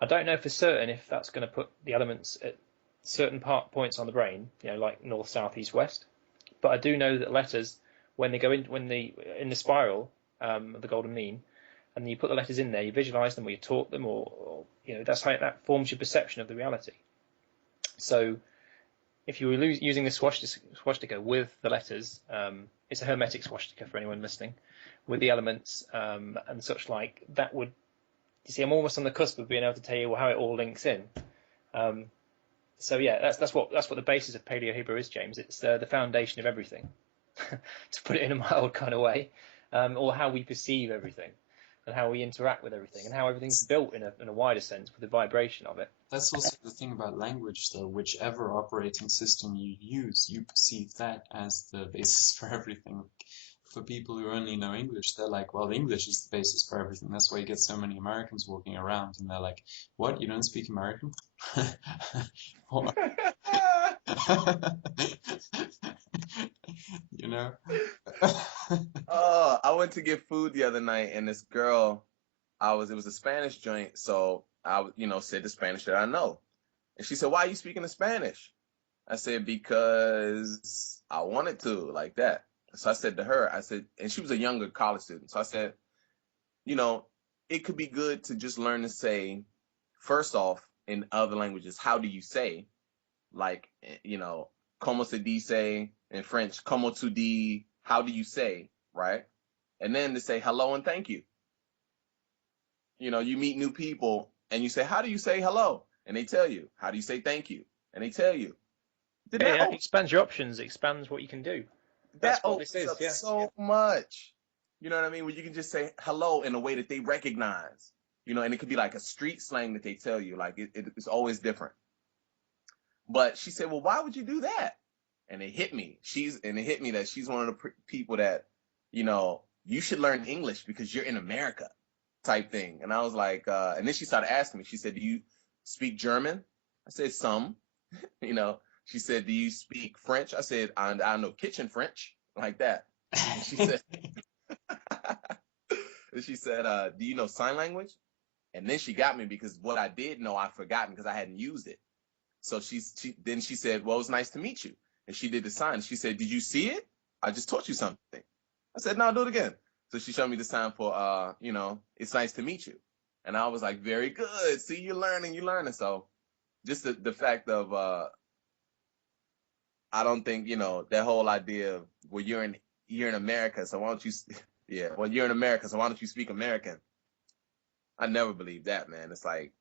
I don't know for certain if that's going to put the elements at certain points on the brain, like north, south, east, west. But I do know that letters, when they go in the spiral, the golden mean, and you put the letters in there, you visualize them or you talk them, or that's how that forms your perception of the reality. So if you were using the swastika with the letters, it's a hermetic swastika for anyone listening, with the elements and such like, that would, you see, I'm almost on the cusp of being able to tell you how it all links in. So yeah, that's what the basis of Paleo Hebrew is, James. It's the foundation of everything, to put it in a mild kind of way, or how we perceive everything, and how we interact with everything, and how everything's built in a wider sense with the vibration of it. That's also the thing about language, though. Whichever operating system you use, you perceive that as the basis for everything. For people who only know English, they're like, well, English is the basis for everything. That's why you get so many Americans walking around, and they're like, what, you don't speak American? You know? Oh, I went to get food the other night, and this girl, it was a Spanish joint, so I, said the Spanish that I know. And she said, why are you speaking the Spanish? I said, because I wanted to, like that. So I said to her, and she was a younger college student. So I said, it could be good to just learn to say, first off, in other languages, how do you say? Like, como se dice in French, como tu dis, how do you say, right? And then to say hello and thank you. You meet new people and you say, how do you say hello? And they tell you. How do you say thank you? And they tell you. It expands your options. It expands what you can do. That opens up so much. You know what I mean? Where you can just say hello in a way that they recognize. And it could be like a street slang that they tell you. Like it's always different. But she said, well, why would you do that? And it hit me. It hit me that she's one of the people that, you should learn English because you're in America type thing. And I was like, and then she started asking me, she said, do you speak German? I said, some, She said, do you speak French? I said, I know kitchen French, like that. And she said, do you know sign language? And then she got me because what I did know, I'd forgotten because I hadn't used it. So then she said, well, it was nice to meet you. And she did the sign. She said, did you see it? I just taught you something. I said, no, do it again. So she showed me the sign for, it's nice to meet you. And I was like, very good. See, you're learning. So just the fact of, I don't think, that whole idea of, well, you're in America, so why don't you, you're in America, so why don't you speak American? I never believed that, man. It's like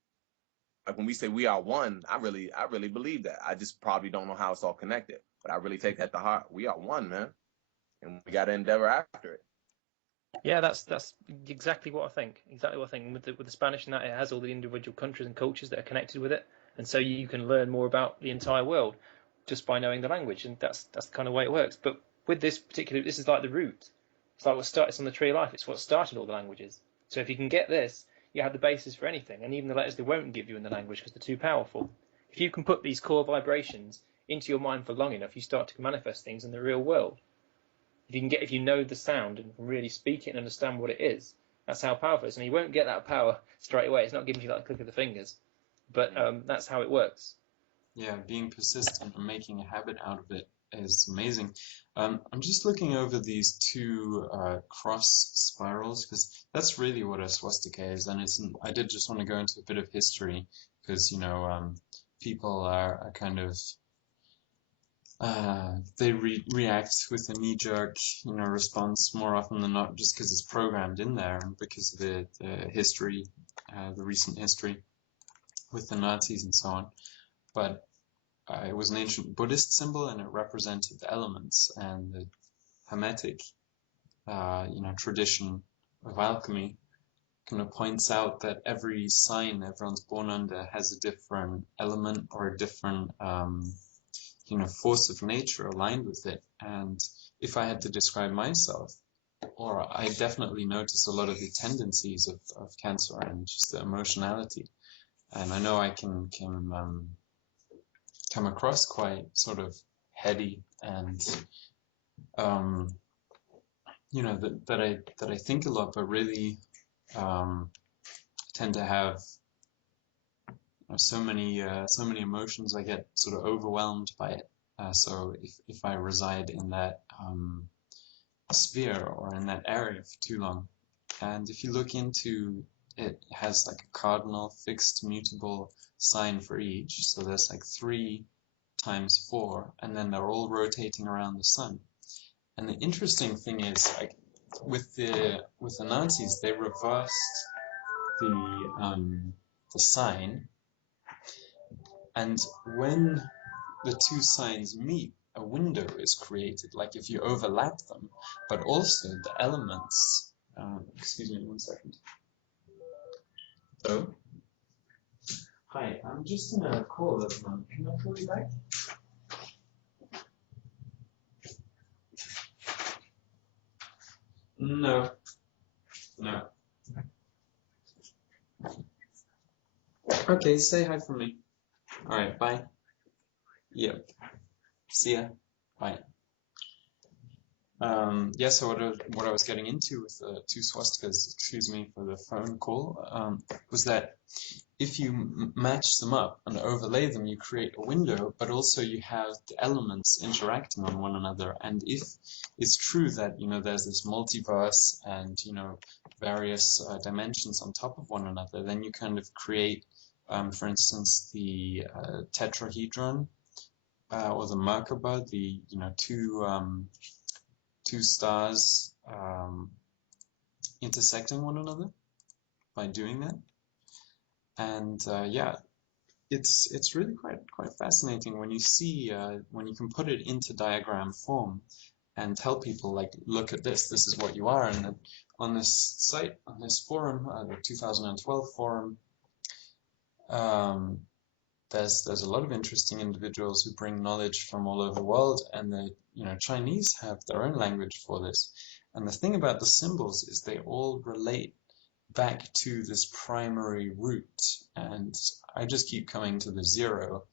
when we say we are one, I really believe that. I just probably don't know how it's all connected, but I really take that to heart. We are one, man, and we got to endeavor after it. Yeah, that's exactly what I think. Exactly what I think. With the Spanish and that, it has all the individual countries and cultures that are connected with it, and so you can learn more about the entire world just by knowing the language, and that's the kind of way it works. But with this is like the root. It's like it's on the tree of life. It's what started all the languages. So if you can get this, you have the basis for anything, and even the letters they won't give you in the language because they're too powerful. If you can put these core vibrations into your mind for long enough, you start to manifest things in the real world. If you know the sound and can really speak it and understand what it is, that's how powerful it is. And you won't get that power straight away. It's not giving you like a click of the fingers, but that's how it works. Yeah, being persistent and making a habit out of it is amazing. I'm just looking over these two cross spirals because that's really what a swastika is, and I did just want to go into a bit of history because people are kind of they react with a knee-jerk response more often than not, just because it's programmed in there and because of the history, the recent history with the Nazis and so on. But it was an ancient Buddhist symbol, and it represented the elements and the Hermetic, tradition of alchemy. Kind of points out that every sign everyone's born under has a different element or a different, force of nature aligned with it. And if I had to describe myself, or I definitely notice a lot of the tendencies of Cancer and just the emotionality, and I know I can come across quite sort of heady and that I think a lot, but really tend to have so many emotions. I get sort of overwhelmed by it. So if I reside in that sphere or in that area for too long, and if you look into it, has like a cardinal, fixed, mutable sign for each. So there's like 3 times 4, and then they're all rotating around the sun. And the interesting thing is, like with the Nazis, they reversed the sign, and when the 2 signs meet, a window is created, like if you overlap them, but also the elements. Excuse me 1 second. So, hi, I'm just in a call at the moment. Can I call you back? No. Okay, say hi for me. All right, bye. Yep. See ya. Bye. Yeah, so what I was getting into with the 2 swastikas, excuse me for the phone call, was that if you match them up and overlay them, you create a window, but also you have the elements interacting on one another. And if it's true that, there's this multiverse and, various dimensions on top of one another, then you kind of create, for instance, the tetrahedron, or the Merkaba, the, 2 stars intersecting one another by doing that. And yeah, it's really quite fascinating when you see when you can put it into diagram form and tell people, like, look at this is what you are. And then on this site, on this forum, the 2012 forum, there's a lot of interesting individuals who bring knowledge from all over the world, and the Chinese have their own language for this. And the thing about the symbols is they all relate back to this primary root, and I just keep coming to the 0,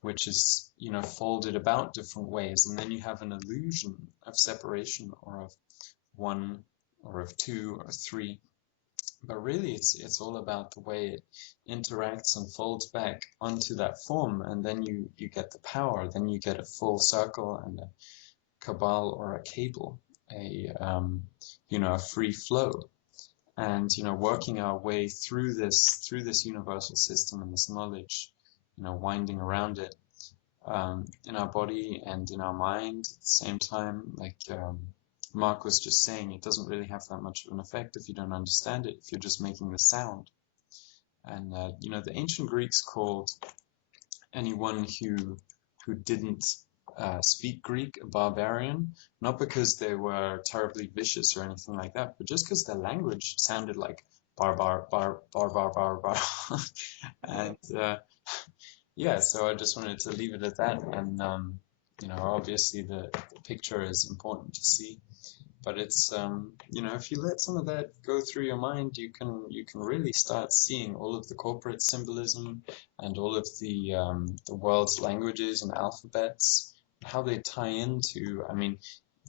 which is folded about different ways, and then you have an illusion of separation, or of 1, or of 2, or 3. But really, it's all about the way it interacts and folds back onto that form, and then you get the power. Then you get a full circle and a cabal or a cable, a free flow, and working our way through this universal system and this knowledge, winding around it in our body and in our mind at the same time. Like Mark was just saying, it doesn't really have that much of an effect if you don't understand it, if you're just making the sound. And the ancient Greeks called anyone who didn't speak Greek a barbarian, not because they were terribly vicious or anything like that, but just because their language sounded like bar bar bar bar bar bar bar. And yeah, so I just wanted to leave it at that. And obviously the picture is important to see, but it's if you let some of that go through your mind, you can really start seeing all of the corporate symbolism and all of the world's languages and alphabets, how they tie into,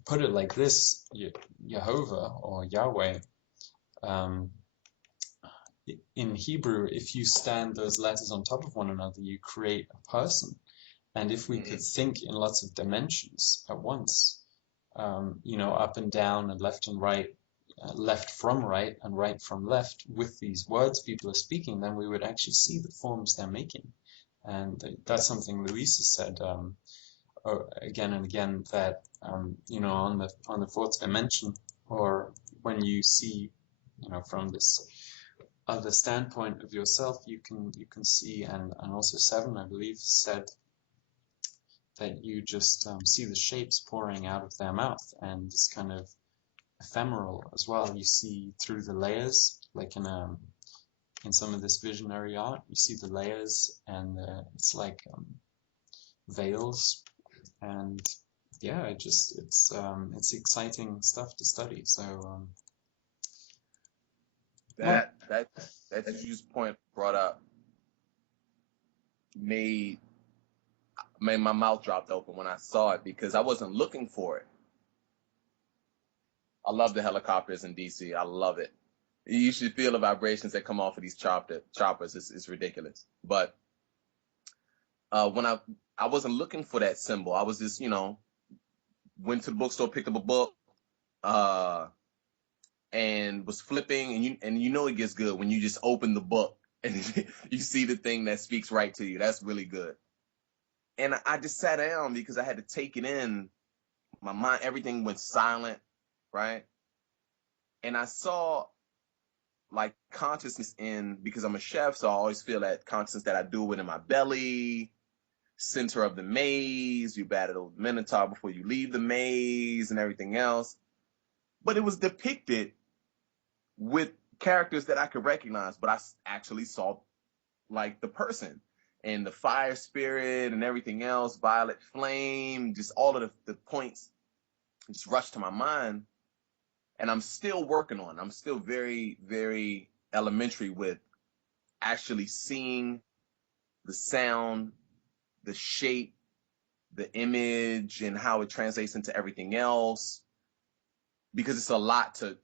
put it like this, Jehovah or Yahweh, in Hebrew, if you stand those letters on top of one another, you create a person. And if we could think in lots of dimensions at once, up and down and left and right, left from right and right from left, with these words people are speaking, then we would actually see the forms they're making. And that's something Luis has said again and again, that on the 4th dimension, or when you see from this other standpoint of yourself, you can see, and also 7, I believe, said that you just see the shapes pouring out of their mouth, and it's kind of ephemeral as well. You see through the layers, like in some of this visionary art, you see the layers, and it's like veils, and yeah, it's exciting stuff to study. So that you point brought up made my mouth dropped open when I saw it, because I wasn't looking for it. I love the helicopters in DC. I love it. You should feel the vibrations that come off of these choppers. It's ridiculous. But when I wasn't looking for that symbol. I was just, went to the bookstore, picked up a book, and was flipping, and it gets good when you just open the book and you see the thing that speaks right to you. That's really good. And I just sat down because I had to take it in. My mind, everything went silent, right? And I saw like consciousness because I'm a chef, so I always feel that consciousness that I do it in my belly, center of the maze. You battle the Minotaur before you leave the maze and everything else. But it was depicted with characters that I could recognize, but I actually saw like the person and the fire spirit and everything else, violet flame, just all of the points just rushed to my mind. And I'm still working on. I'm still very, very elementary with actually seeing the sound, the shape, the image, and how it translates into everything else. Because it's a lot to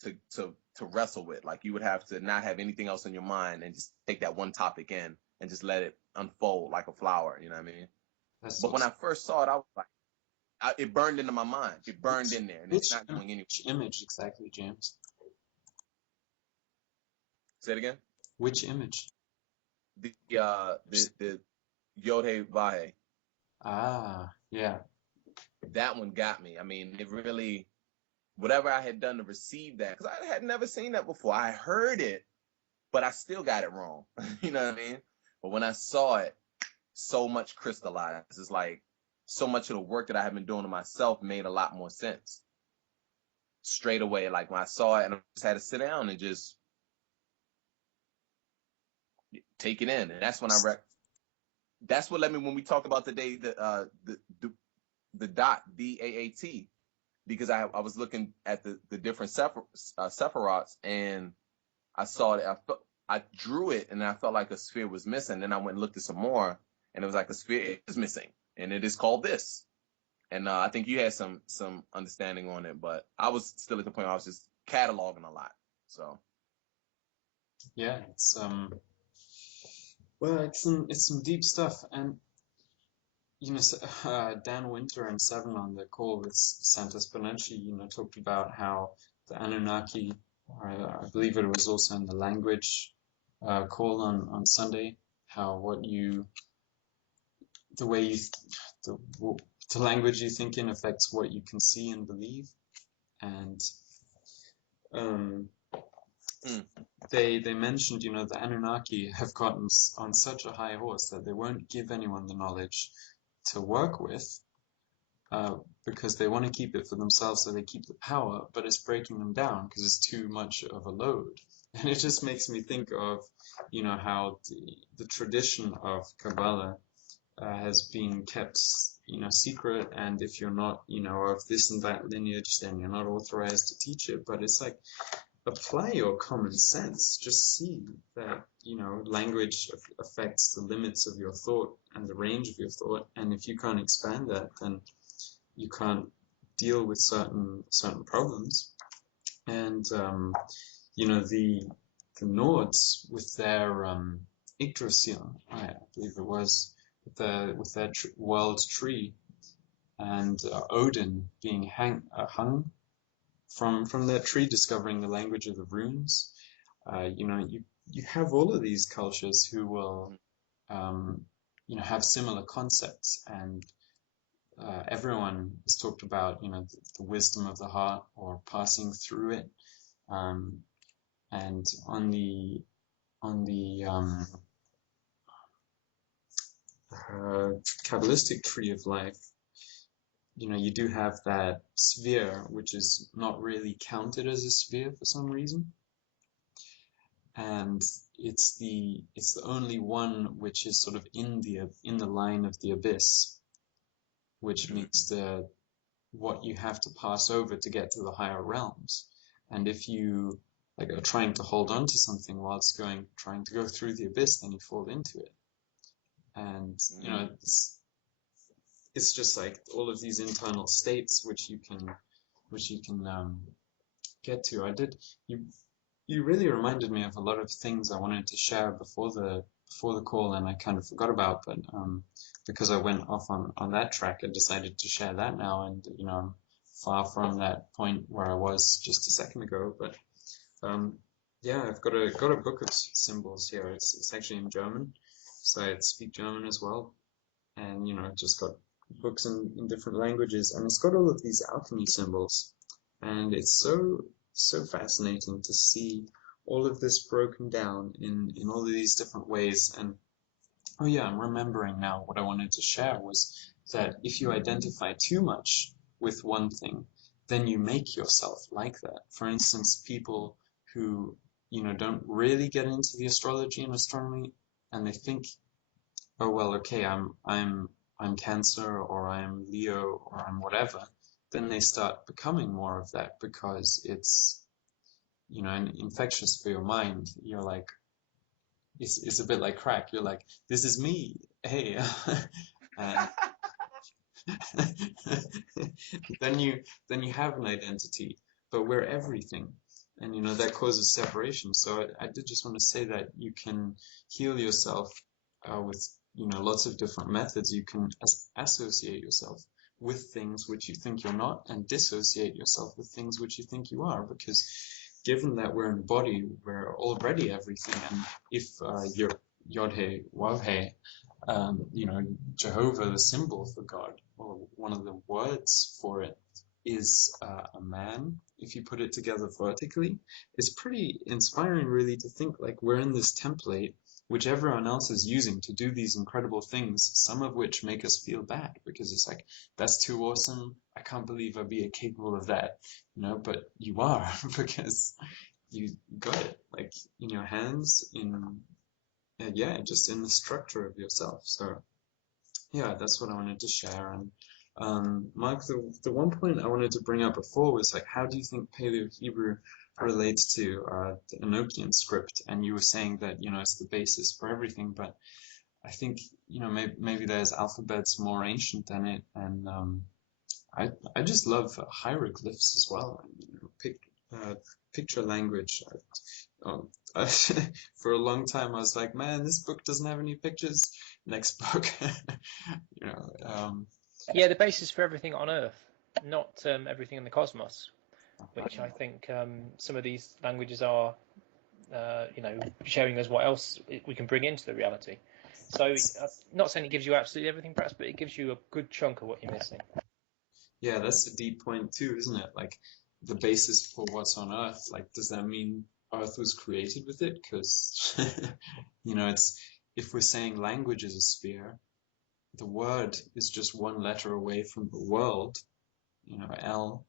wrestle with. Like you would have to not have anything else in your mind and just take that one topic in and just let it unfold like a flower. You know what I mean? But when I first saw it, I was like, it burned into my mind. It burned in there, and it's not going anywhere. Which image exactly, James? Say it again. Which image? The Yod Vahe. Ah, yeah. That one got me. I mean, it really, whatever I had done to receive that, because I had never seen that before. I heard it, but I still got it wrong. You know what I mean? But when I saw it, so much crystallized. It's like so much of the work that I have been doing to myself made a lot more sense. Straight away, like when I saw it, and I just had to sit down and just take it in. And that's when that's what led me when we talked about today the dot DAAT, because I was looking at the different sephirots, and I saw it. I drew it, and I felt like a sphere was missing. Then I went and looked at some more, and it was like a sphere is missing, and it is called this. And I think you had some understanding on it, but I was still at the point where I was just cataloging a lot. So yeah, it's some deep stuff, and Dan Winter and Seven on the call with Santos Bonacci, talked about how the Anunnaki, I believe it was also in the language call on Sunday, how the language you think in affects what you can see and believe, and they mentioned, the Anunnaki have gotten on such a high horse that they won't give anyone the knowledge to work with, because they want to keep it for themselves, so they keep the power, but it's breaking them down because it's too much of a load. And it just makes me think of, how the tradition of Kabbalah has been kept, secret, and if you're not, of this and that lineage, then you're not authorized to teach it. But it's like, apply your common sense. Just see that, language affects the limits of your thought and the range of your thought, and if you can't expand that, then you can't deal with certain problems. And the Nords with their Yggdrasil, I believe it was, with their world tree, and Odin being hung from that tree, discovering the language of the runes. You have all of these cultures who will have similar concepts, and everyone has talked about the wisdom of the heart, or passing through it, and on the Kabbalistic tree of life, you do have that sphere, which is not really counted as a sphere for some reason, and it's the only one which is sort of in the line of the abyss, which means what you have to pass over to get to the higher realms. And if you are trying to hold on to something while it's trying to go through the abyss, then you fall into it. And it's just like all of these internal states which you can get to. You really reminded me of a lot of things I wanted to share before the call, and I kind of forgot about. But because I went off on that track, I decided to share that now, and I'm far from that point where I was just a second ago. But yeah, I've got a book of symbols here. It's actually in German, so I speak German as well, and I've just got books in different languages, and it's got all of these alchemy symbols, and it's so fascinating to see all of this broken down in all of these different ways. And oh yeah, I'm remembering now what I wanted to share was that if you identify too much with one thing, then you make yourself like that. For instance, people who don't really get into the astrology and astronomy, and they think, oh well, okay, I'm Cancer, or I'm Leo, or I'm whatever. Then they start becoming more of that because it's infectious for your mind. You're like, it's a bit like crack. You're like, this is me. Hey, and then you have an identity, but we're everything, and that causes separation. So I did just want to say that you can heal yourself with lots of different methods. You can associate yourself with things which you think you're not, and dissociate yourself with things which you think you are, because given that we're in body, we're already everything. And if you're Yod-He, Wav-He, Jehovah, the symbol for God, or one of the words for it, is a man. If you put it together vertically, it's pretty inspiring, really, to think like we're in this template which everyone else is using to do these incredible things, some of which make us feel bad, because it's like, that's too awesome, I can't believe I'd be capable of that, but you are, because you got it, like, in your hands, just in the structure of yourself. So yeah, that's what I wanted to share. And Mark, the one point I wanted to bring up before was like, how do you think Paleo-Hebrew relates to the Enochian script? And you were saying that it's the basis for everything, but I think maybe there's alphabets more ancient than it, and I just love hieroglyphs as well, and picture language. For a long time I was like, man, this book doesn't have any pictures. Next book. Yeah, the basis for everything on Earth, not everything in the cosmos, which I think some of these languages are, showing us what else we can bring into the reality. So, not saying it gives you absolutely everything, perhaps, but it gives you a good chunk of what you're missing. Yeah, that's a deep point too, isn't it? Like, the basis for what's on Earth. Like, does that mean Earth was created with it? Because, it's, if we're saying language is a sphere, the word is just one letter away from the world, L,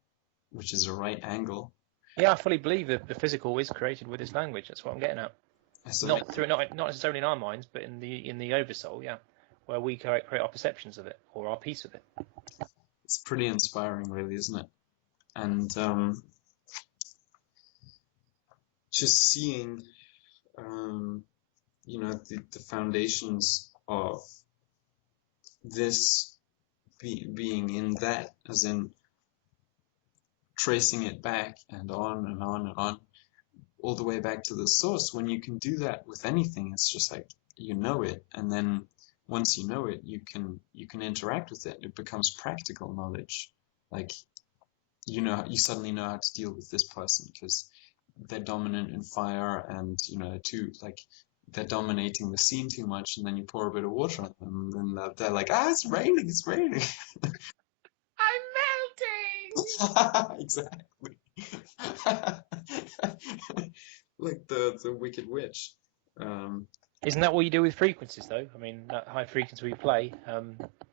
which is a right angle. Yeah, I fully believe that the physical is created with this language. That's what I'm getting at. So Not necessarily in our minds, but in the oversoul, yeah, where we create our perceptions of it, or our piece of it. It's pretty inspiring, really, isn't it? And just seeing, the foundations of this being in that, as in tracing it back and on and on and on, all the way back to the source. When you can do that with anything, it's just like, it, and then once you know it, you can interact with it. It becomes practical knowledge. Like, you suddenly know how to deal with this person because they're dominant in fire, and they're dominating the scene too much, and then you pour a bit of water on them, and then they're like, it's raining. I'm melting. Exactly. Like the Wicked Witch. Isn't that what you do with frequencies, though? I mean, that high frequency we play,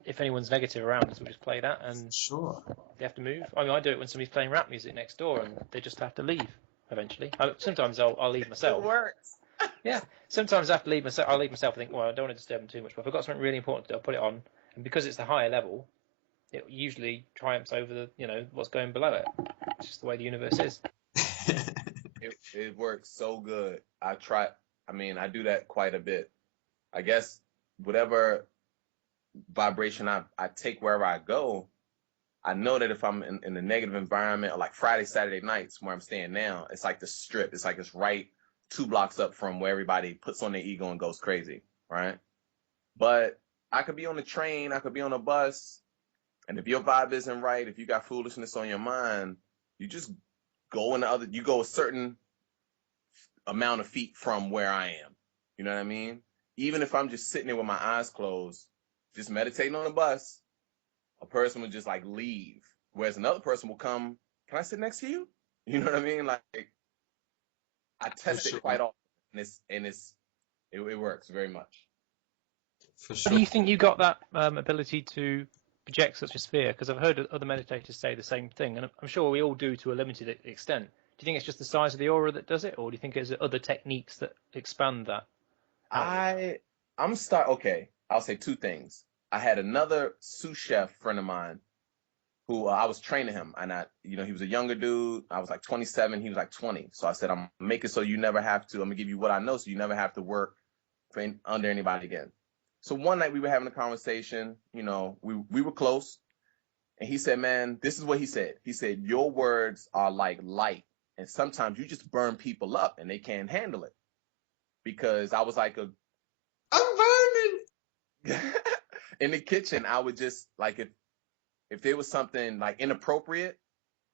if anyone's negative around us, we just play that, and sure, they have to move. I mean, I do it when somebody's playing rap music next door, and they just have to leave eventually. Sometimes I'll leave myself. It works. Yeah, sometimes I have to leave myself. I'll leave myself and think, well, I don't want to disturb them too much, but if I've got something really important to do, I'll put it on, and because it's the higher level, it usually triumphs over the, what's going below it. It's just the way the universe is. It works so good. I do that quite a bit. I guess whatever vibration I take wherever I go, I know that if I'm in a negative environment, or like Friday, Saturday nights where I'm staying now, it's like the strip. It's like it's right 2 blocks up from where everybody puts on their ego and goes crazy, right? But I could be on the train, I could be on a bus, and if your vibe isn't right, if you got foolishness on your mind, you just you go a certain amount of feet from where I am. You know what I mean? Even if I'm just sitting there with my eyes closed, just meditating on the bus, a person would just like leave. Whereas another person will come, can I sit next to you? You know what I mean? Like I For test it sure. quite often, it works very much. For How sure. do you think you got that ability to project such a sphere? Because I've heard other meditators say the same thing, and I'm sure we all do to a limited extent. Do you think it's just the size of the aura that does it, or do you think there's other techniques that expand that outward? Okay, I'll say two things. I had another sous chef friend of mine who I was training him, and he was a younger dude. I was like 27, he was like 20. So I said, I'm making so you never have to. I'm gonna give you what I know, so you never have to work under anybody again. So one night we were having a conversation. We were close, and he said, "Man, this is what he said. He said your words are like light, and sometimes you just burn people up, and they can't handle it." Because I was like I'm burning. in the kitchen, I would just like if there was something like inappropriate,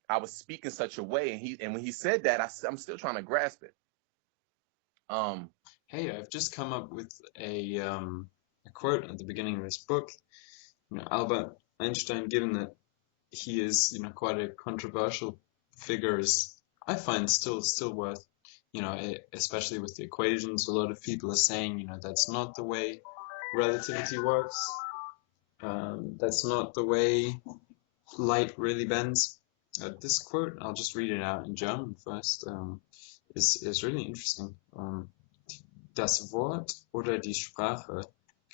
I would speak in such a way, and when he said that, I'm still trying to grasp it. Hey, I've just come up with a quote at the beginning of this book. Albert Einstein, given that he is, quite a controversial figure, is, I find, still worth, especially with the equations. A lot of people are saying, that's not the way relativity works. That's not the way light really bends. This quote, I'll just read it out in German first, is really interesting. Das Wort oder die Sprache,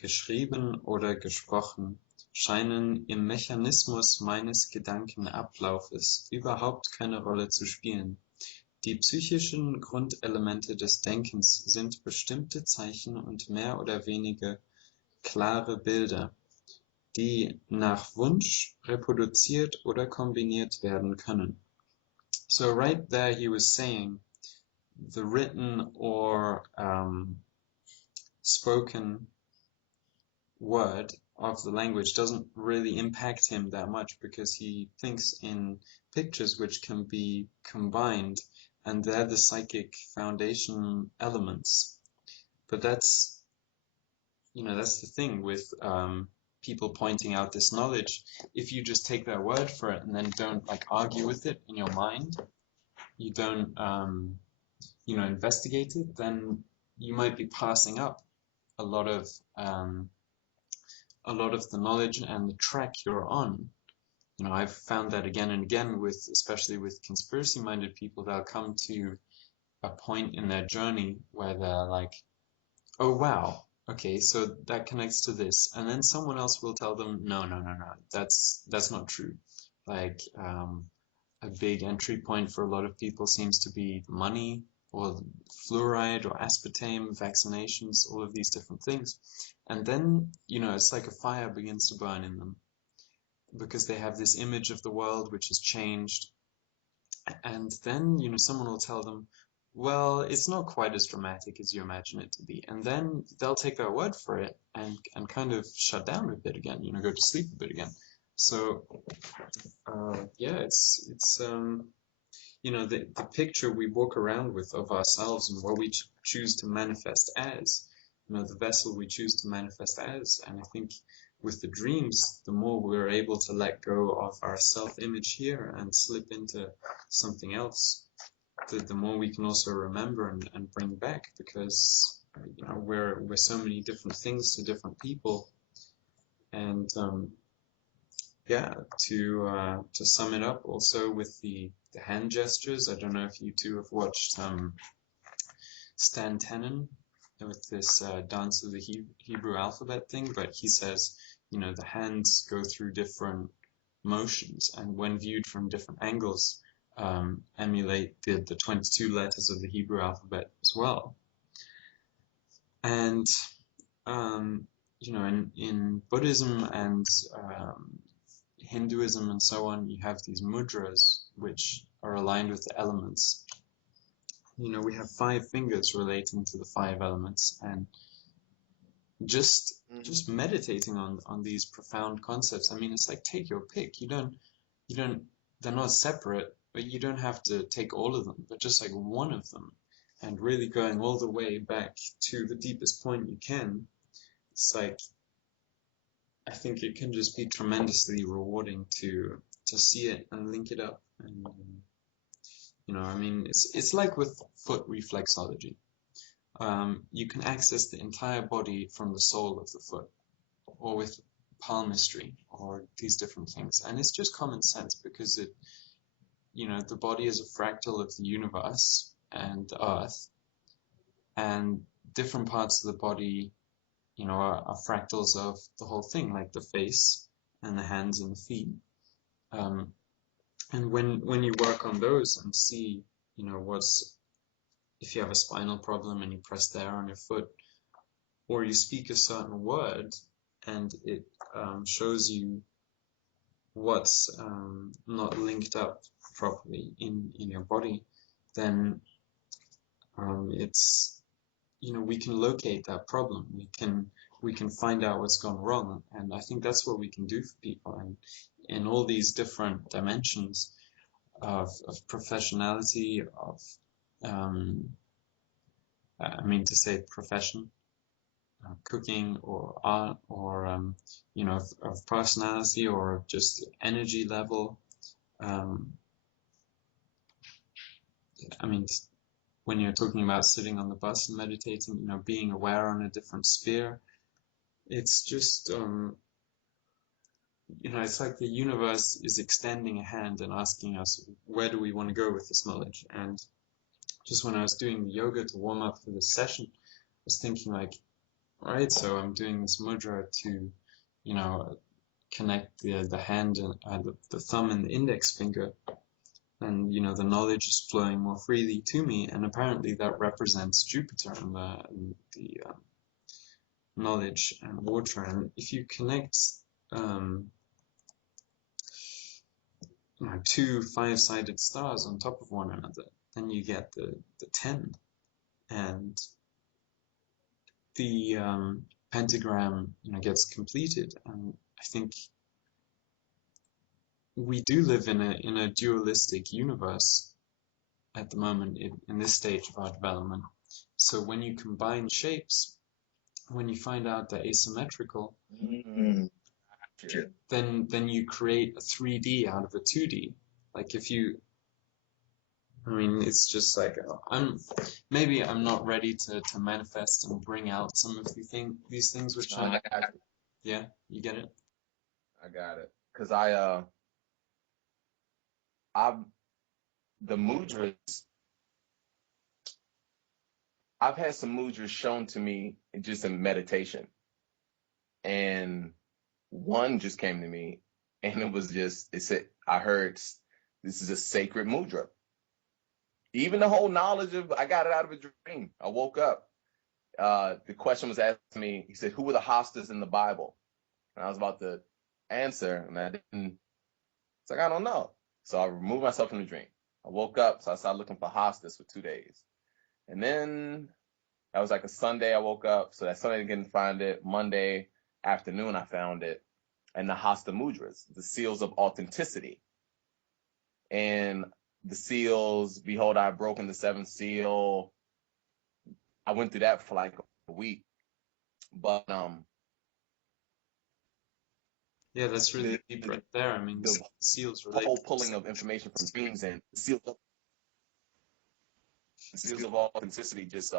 geschrieben oder gesprochen, scheinen im Mechanismus meines Gedankenablaufes überhaupt keine Rolle zu spielen. Die psychischen Grundelemente des Denkens sind bestimmte Zeichen und mehr oder weniger klare Bilder, die nach Wunsch reproduziert oder kombiniert werden können. So right there he was saying the written or spoken word of the language doesn't really impact him that much because he thinks in pictures which can be combined, and they're the psychic foundation elements. But that's the thing with people pointing out this knowledge. If you just take their word for it and then don't argue with it in your mind, you don't investigate it, then you might be passing up a lot of the knowledge and the track you're on. I've found that again and again especially with conspiracy-minded people. They'll come to a point in their journey where they're like, oh wow, okay, so that connects to this, and then someone else will tell them, no, that's not true. A big entry point for a lot of people seems to be money, or fluoride, or aspartame, vaccinations, all of these different things. And then, it's like a fire begins to burn in them because they have this image of the world which has changed. And then, someone will tell them, well, it's not quite as dramatic as you imagine it to be. And then they'll take their word for it and kind of shut down a bit again, go to sleep a bit again. So, it's the picture we walk around with of ourselves and what we choose to manifest as, the vessel we choose to manifest as. And I think with the dreams, the more we're able to let go of our self-image here and slip into something else, the more we can also remember and bring back, because we're so many different things to different people. And to sum it up, also with the hand gestures, I don't know if you two have watched Stan Tenen with this Dance of the Hebrew Alphabet thing, but he says, the hands go through different motions, and when viewed from different angles, emulate the 22 letters of the Hebrew alphabet as well. And in Buddhism and Hinduism and so on, you have these mudras which are aligned with the elements. We have 5 fingers relating to the 5 elements, and just Mhm. just meditating on these profound concepts. I mean, it's like take your pick. You don't they're not separate, but you don't have to take all of them, but just like one of them, and really going all the way back to the deepest point you can. It's like I think it can just be tremendously rewarding to see it and link it up. And I mean, it's like with foot reflexology. You can access the entire body from the sole of the foot, or with palmistry, or these different things. And it's just common sense because the body is a fractal of the universe and the earth, and different parts of the body, are fractals of the whole thing, like the face and the hands and the feet. Um, and when you work on those and see, if you have a spinal problem and you press there on your foot, or you speak a certain word and it shows you what's not linked up properly in your body, then it's we can locate that problem. We can find out what's gone wrong, and I think that's what we can do for people. And in all these different dimensions of professionality, of I mean to say profession, cooking or art, or of personality, or just energy level. I mean, when you're talking about sitting on the bus and meditating, being aware on a different sphere, it's just it's like the universe is extending a hand and asking us, where do we want to go with this knowledge? And just when I was doing the yoga to warm up for this session, I was thinking like, all right, so I'm doing this mudra to, connect the hand and the thumb and the index finger, and the knowledge is flowing more freely to me, and apparently that represents Jupiter and the knowledge and water. And if you connect two five-sided stars on top of one another, then you get the 10, and the pentagram gets completed. And I think we do live in a dualistic universe at the moment in this stage of our development. So when you combine shapes, when you find out they're asymmetrical, then you create a 3D out of a 2D. Like I mean, it's just like maybe I'm not ready to manifest and bring out some of these things which No, I got it. Yeah, you get it? I got it. Cause the mudras, I've had some mudras shown to me just in meditation, and one just came to me, and it said, I heard this is a sacred mudra. Even the whole knowledge I got it out of a dream. I woke up. The question was asked to me. He said, who were the hostas in the Bible? And I was about to answer, and I didn't. It's like, I don't know. So I removed myself from the dream. I woke up, so I started looking for hostas for 2 days. And then that was like a Sunday I woke up. So that Sunday I didn't find it. Monday afternoon I found it. And the Hasta Mudras, the seals of authenticity. And the seals, behold, I've broken the seventh seal. I went through that for like a week. But yeah, that's really deep right there. I mean, the seals the relate whole pulling of information from dreams and the seals of authenticity just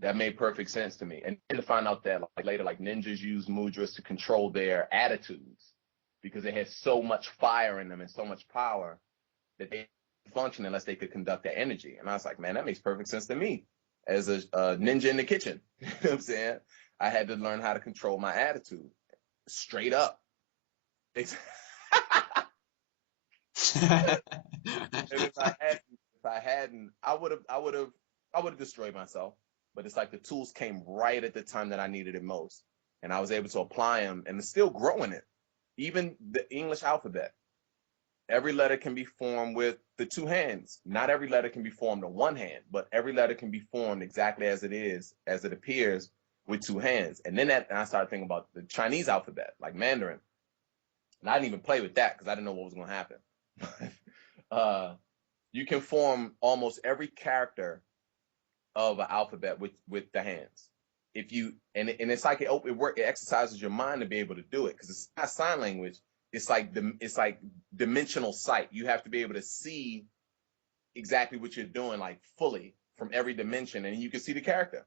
that made perfect sense to me. And then to find out that like later, like ninjas use mudras to control their attitudes because they had so much fire in them and so much power that they didn't function unless they could conduct their energy. And I was like, man, that makes perfect sense to me as a ninja in the kitchen. You know what I'm saying? I had to learn how to control my attitude straight up. And if I hadn't, I would have destroyed myself. But it's like the tools came right at the time that I needed it most, and I was able to apply them, and it's still growing it. Even the English alphabet, every letter can be formed with the two hands. Not every letter can be formed on one hand, but every letter can be formed exactly as it is, as it appears, with two hands. And then I started thinking about the Chinese alphabet, like Mandarin. And I didn't even play with that because I didn't know what was going to happen. You can form almost every character of an alphabet with the hands. If you and it's like it exercises your mind to be able to do it, because it's not sign language. It's like dimensional sight. You have to be able to see exactly what you're doing, like fully from every dimension, and you can see the character.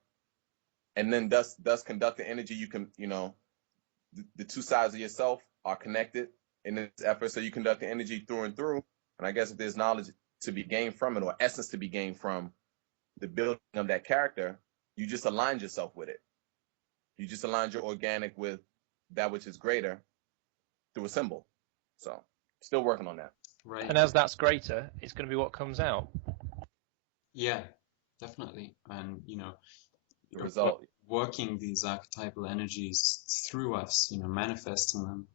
And then thus conducting energy. You can, the two sides of yourself are connected in this effort, so you conduct the energy through and through. And I guess if there's knowledge to be gained from it, or essence to be gained from the building of that character, you just aligned yourself with it. You just aligned your organic with that which is greater through a symbol. So still working on that. Right. And as that's greater, it's going to be what comes out. Yeah, definitely. And, The result. working these archetypal energies through us, manifesting them,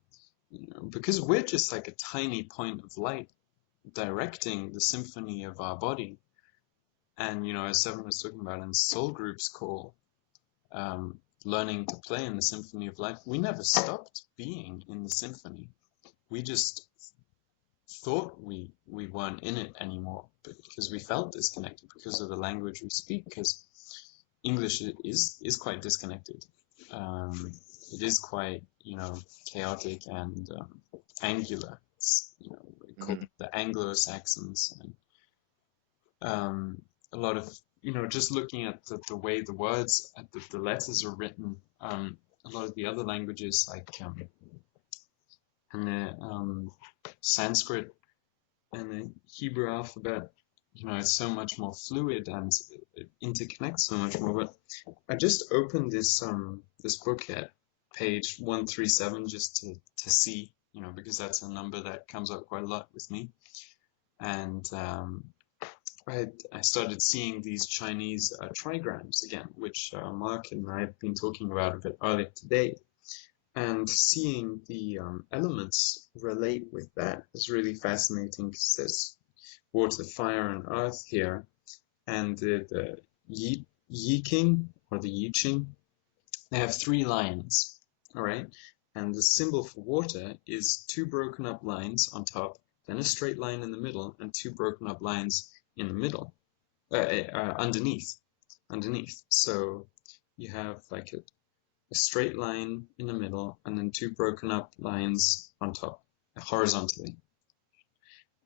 because we're just like a tiny point of light directing the symphony of our body. And, as Seven was talking about in Soul Group's call, learning to play in the symphony of life, we never stopped being in the symphony. We just thought we weren't in it anymore, but because we felt disconnected because of the language we speak, because English is quite disconnected. It is quite, chaotic and angular. It's, called the Anglo-Saxons, and a lot of, just looking at the way the words, the letters are written, a lot of the other languages like and the Sanskrit and the Hebrew alphabet, it's so much more fluid and it interconnects so much more. But I just opened this book at page 137 just to see, because that's a number that comes up quite a lot with me. And I started seeing these Chinese trigrams again, which Mark and I have been talking about a bit earlier today. And seeing the elements relate with that is really fascinating, because there's water, fire, and earth here. And the Yi King, or the Yi Ching, they have 3 lines, all right? And the symbol for water is 2 broken up lines on top, then a straight line in the middle, and 2 broken up lines in the middle, underneath. So you have like a straight line in the middle, and then 2 broken up lines on top, horizontally.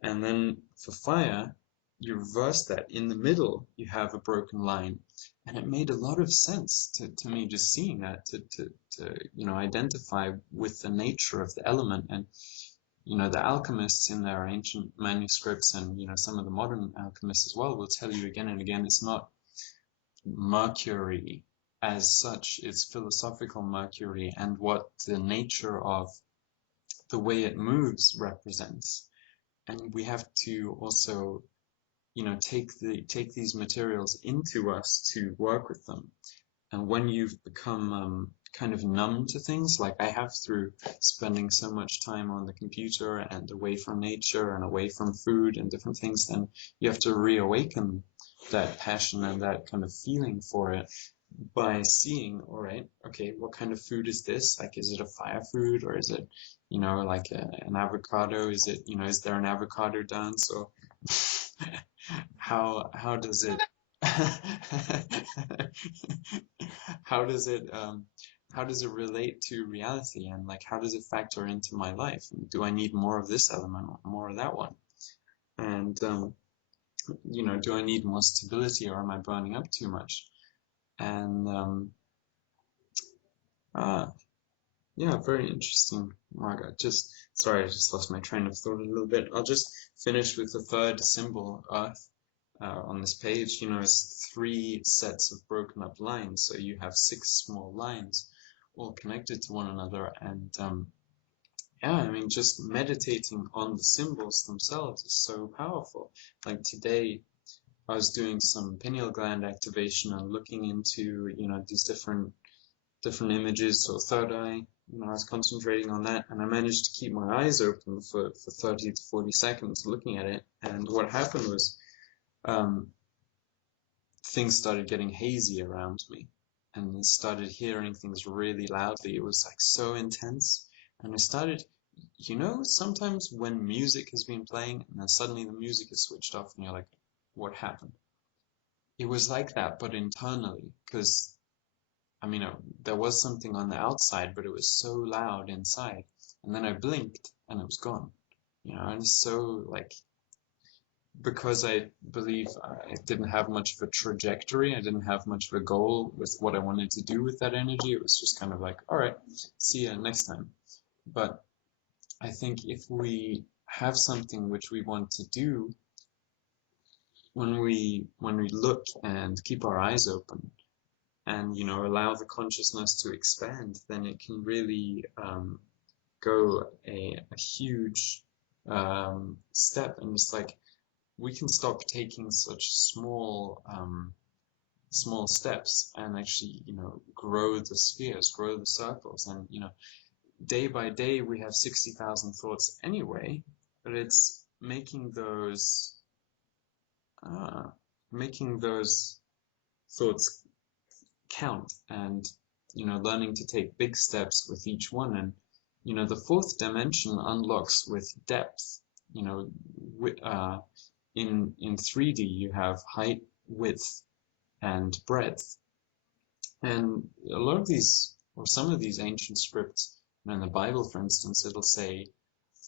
And then for fire, you reverse that. In the middle, you have a broken line. And it made a lot of sense to me just seeing that, to identify with the nature of the element. And, the alchemists in their ancient manuscripts, and, some of the modern alchemists as well, will tell you again and again, it's not Mercury as such, it's philosophical Mercury and what the nature of the way it moves represents. And we have to also, take these materials into us to work with them. And when you've become kind of numb to things, like I have through spending so much time on the computer and away from nature and away from food and different things, then you have to reawaken that passion and that kind of feeling for it by seeing, all right, okay, what kind of food is this? Like, is it a fire food, or is it, like an avocado? Is it, is there an avocado dance? Or how does it how does it relate to reality, and like how does it factor into my life? Do I need more of this element or more of that one? And do I need more stability, or am I burning up too much? And yeah, very interesting, Margaret. I just lost my train of thought a little bit. I'll just finish with the third symbol, Earth, on this page. It's 3 sets of broken up lines, so you have 6 small lines all connected to one another. And just meditating on the symbols themselves is so powerful. Like today, I was doing some pineal gland activation and looking into, these different images. So third eye, I was concentrating on that, and I managed to keep my eyes open for 30 to 40 seconds looking at it. And what happened was things started getting hazy around me. and I started hearing things really loudly. It was like so intense. And I started, sometimes when music has been playing and then suddenly the music is switched off and you're like, what happened? It was like that, but internally, because there was something on the outside, but it was so loud inside. And then I blinked and it was gone. And it's so because I believe I didn't have much of a trajectory, I didn't have much of a goal with what I wanted to do with that energy. It was just kind of like, all right, see you next time. But I think if we have something which we want to do, when we look and keep our eyes open and allow the consciousness to expand, then it can really go a huge step. And it's like we can stop taking such small steps and actually grow the spheres, grow the circles. And day by day we have 60,000 thoughts anyway, but it's making those thoughts count, and learning to take big steps with each one. And the fourth dimension unlocks with depth. In 3D you have height, width, and breadth. And a lot of these, or some of these ancient scripts, in the Bible, for instance, it'll say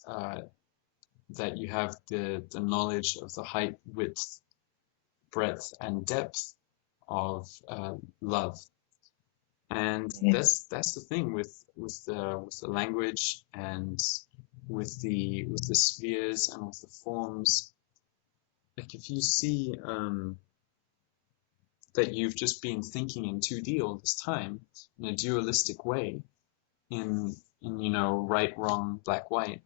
that you have the knowledge of the height, width, breadth, and depth of love. And that's the thing with the language and with the spheres and with the forms. Like if you see that you've just been thinking in 2D all this time in a dualistic way, in right, wrong, black, white,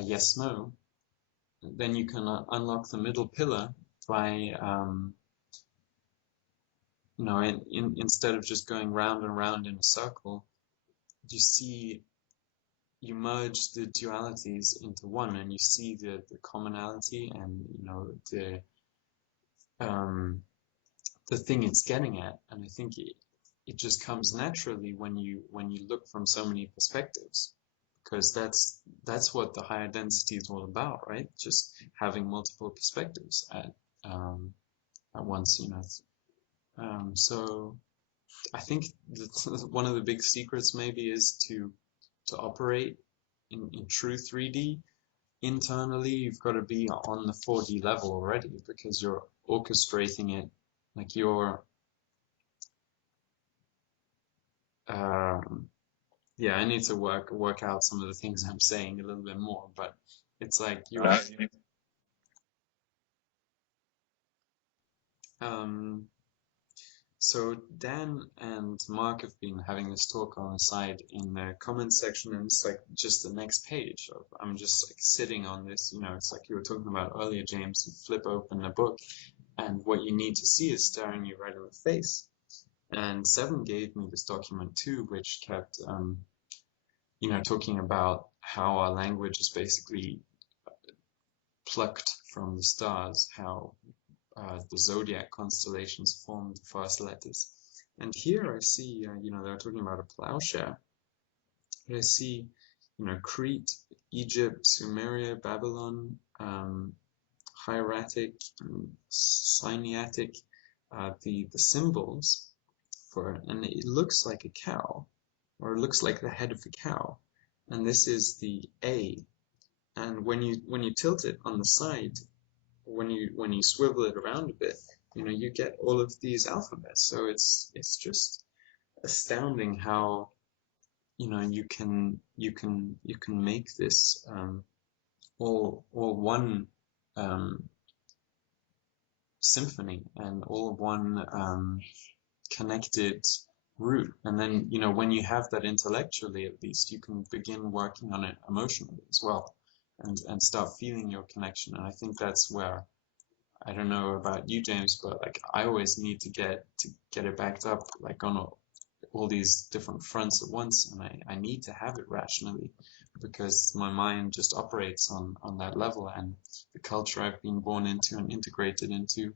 yes, no, then you can unlock the middle pillar by instead of just going round and round in a circle, you merge the dualities into one, and you see the commonality and the thing it's getting at. And I think it just comes naturally when you look from so many perspectives, because that's what the higher density is all about, right? Just having multiple perspectives at once, so I think one of the big secrets maybe is to operate in true 3D. Internally, you've got to be on the 4D level already, because you're orchestrating it, like you're I need to work out some of the things I'm saying a little bit more, but it's like you're so Dan and Mark have been having this talk on the side in the comments section, and it's like just the next page of, I'm just like sitting on this, it's like you were talking about earlier, James. You flip open a book and what you need to see is staring you right in the face. And Seven gave me this document too, which kept talking about how our language is basically plucked from the stars, how the zodiac constellations form the first letters. And here I see, they're talking about a plowshare. But I see, Crete, Egypt, Sumeria, Babylon, hieratic, Sinaitic, the symbols for, and it looks like a cow, or it looks like the head of a cow. And this is the A. And when you tilt it on the side, when you swivel it around a bit, you get all of these alphabets. So it's just astounding how you can make this all one symphony, and all one connected root. And then when you have that intellectually, at least you can begin working on it emotionally as well, and start feeling your connection. And I think that's where, I don't know about you, James, but like I always need to get it backed up, like on all these different fronts at once, and I need to have it rationally, because my mind just operates on that level. And the culture I've been born into and integrated into,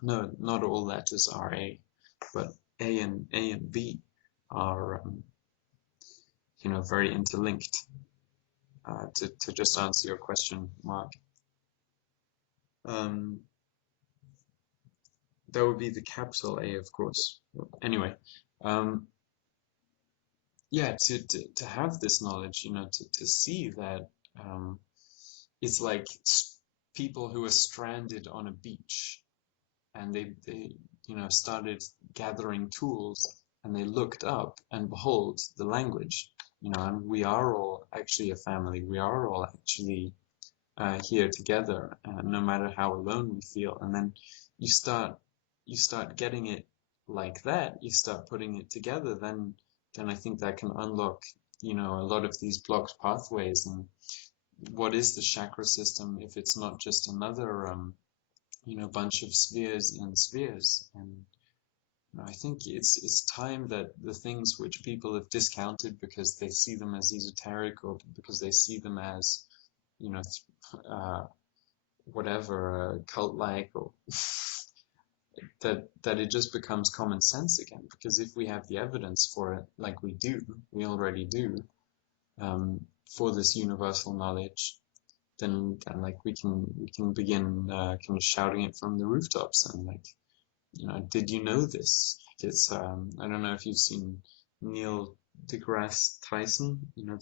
no, not all letters are A, but A and B are, very interlinked. To just answer your question, Mark, that would be the capital A, of course. Anyway, yeah, to have this knowledge, to see that it's like people who are stranded on a beach, and they started gathering tools, and they looked up, and behold, the language, and we are all actually a family. We are all actually here together, no matter how alone we feel. And then you start getting it like that. You start putting it together. Then I think that can unlock, a lot of these blocked pathways. And what is the chakra system if it's not just another, bunch of spheres and spheres? And I think it's time that the things which people have discounted because they see them as esoteric, or because they see them as, whatever, cult-like, or that it just becomes common sense again. Because if we have the evidence for it, like we already do, for this universal knowledge, then like we can begin kind of shouting it from the rooftops, and like, did you know this? It's I don't know if you've seen Neil deGrasse Tyson.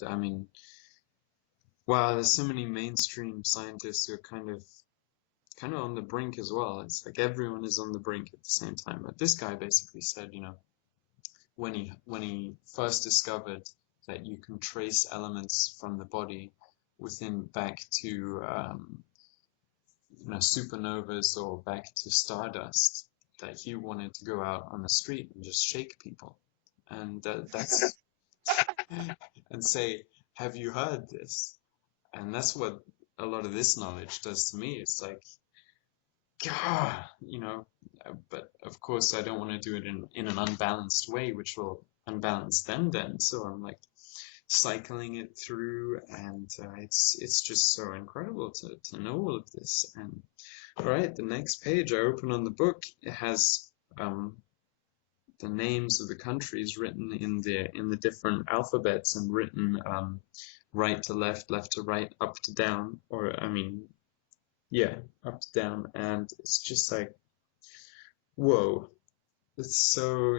I mean, wow, there's so many mainstream scientists who are kind of on the brink as well. It's like everyone is on the brink at the same time. But this guy basically said, when he first discovered that you can trace elements from the body back to supernovas, or back to stardust, that he wanted to go out on the street and just shake people, and that's and say, have you heard this? And that's what a lot of this knowledge does to me. It's like, God, but of course I don't want to do it in an unbalanced way, which will unbalance them then. So I'm like cycling it through, and it's just so incredible to know all of this. And all right, the next page I open on the book, it has the names of the countries written in the different alphabets, and written right to left, left to right, up to down, or yeah, up to down. And it's just like, whoa. It's so,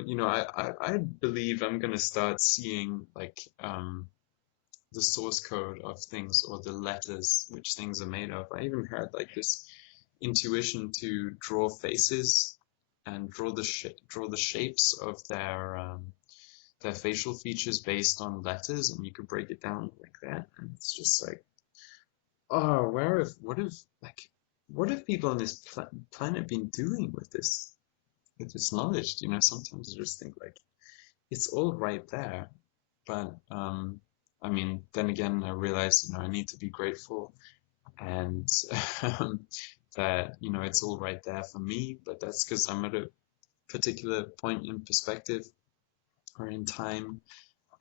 I believe I'm gonna start seeing like the source code of things, or the letters which things are made of. I even had like this intuition to draw faces and draw the shapes of their facial features based on letters, and you could break it down like that. And it's just like, oh, what have people on this planet been doing with this knowledge? Sometimes I just think like it's all right there, but then again, I realize I need to be grateful, and that it's all right there for me. But that's because I'm at a particular point in perspective or in time,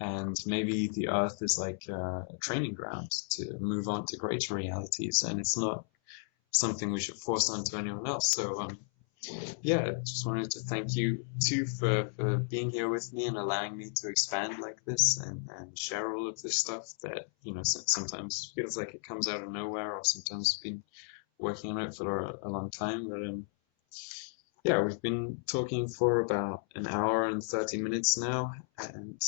and maybe the earth is like a training ground to move on to greater realities, and it's not something we should force onto anyone else. So yeah, just wanted to thank you too for being here with me and allowing me to expand like this, and share all of this stuff that sometimes feels like it comes out of nowhere, or sometimes been working on it for a long time. But yeah, we've been talking for about an hour and 30 minutes now, and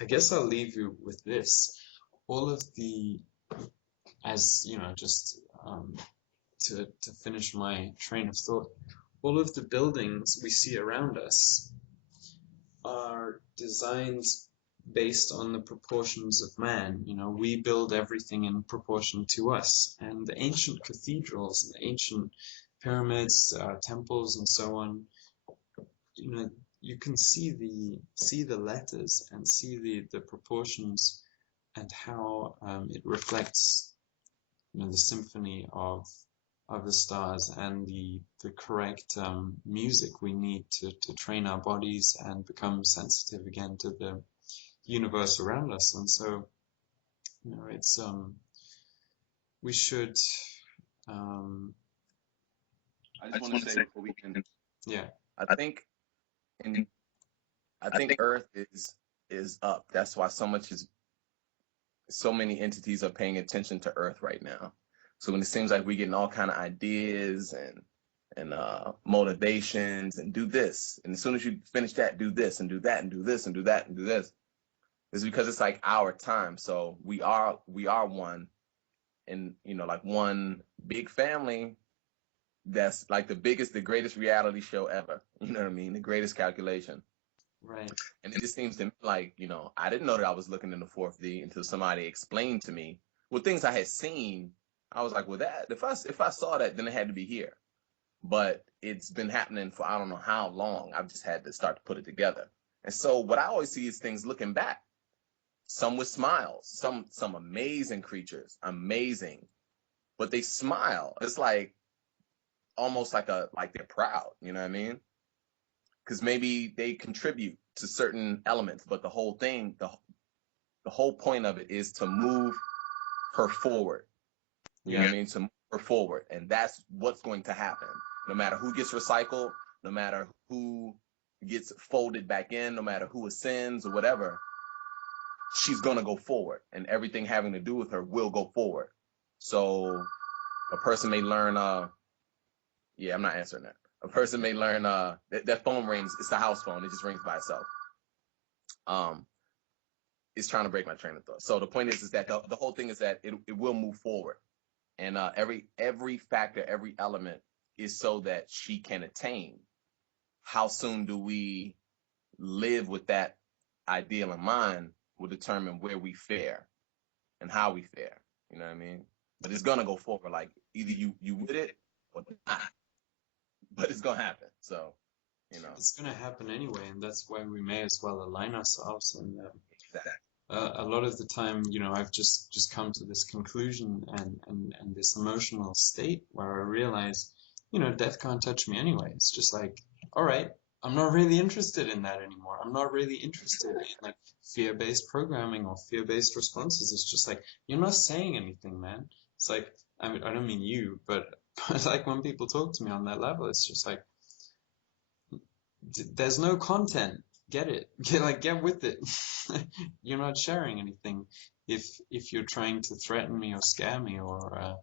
I guess I'll leave you with this. All of the, as just to finish my train of thought, all of the buildings we see around us are designed based on the proportions of man. We build everything in proportion to us. And the ancient cathedrals, and the ancient pyramids, temples, and so on, you can see the letters, and see the proportions, and how it reflects the symphony of the stars, and the correct music we need to train our bodies and become sensitive again to the universe around us. And so it's we should I just want to say before we can Yeah. I think, and I think Earth is up. That's why so many entities are paying attention to Earth right now. So when it seems like we're getting all kind of ideas and motivations and do this, and as soon as you finish that, do this and do that and do this and do that and do this, it's because it's like our time. So we are one, and like one big family. That's like the greatest reality show ever. You know what I mean? The greatest calculation. Right. And it just seems to me like, I didn't know that I was looking in the 4D until somebody explained to me. Well, things I had seen, I was like, well, that if I saw that, then it had to be here. But it's been happening for I don't know how long. I've just had to start to put it together. And so what I always see is things looking back. Some with smiles, some amazing creatures, amazing, but they smile. It's like almost like they're proud. You know what I mean? Because maybe they contribute to certain elements, but the whole thing, the whole point of it is to move her forward. You know what I mean? To move her forward, and that's what's going to happen. No matter who gets recycled, no matter who gets folded back in, no matter who ascends or whatever, she's gonna go forward, and everything having to do with her will go forward. So a person may learn. Yeah, I'm not answering that. A person may learn that phone rings. It's the house phone. It just rings by itself. It's trying to break my train of thought. So the point is that the whole thing is that it will move forward, and every factor, every element is so that she can attain. How soon do we live with that ideal in mind will determine where we fare and how we fare. You know what I mean? But it's gonna go forward. Like either you with it or not. But it's gonna happen. So, It's going to happen anyway, and that's why we may as well align ourselves. And exactly. a lot of the time, I've just come to this conclusion and this emotional state where I realize, death can't touch me anyway. It's just like, all right, I'm not really interested in that anymore. I'm not really interested in like fear-based programming or fear-based responses. It's just like, you're not saying anything, man. It's like, I mean, I don't mean you, but like when people talk to me on that level, it's just like, there's no content. Get it. Get with it. You're not sharing anything. If you're trying to threaten me or scare me or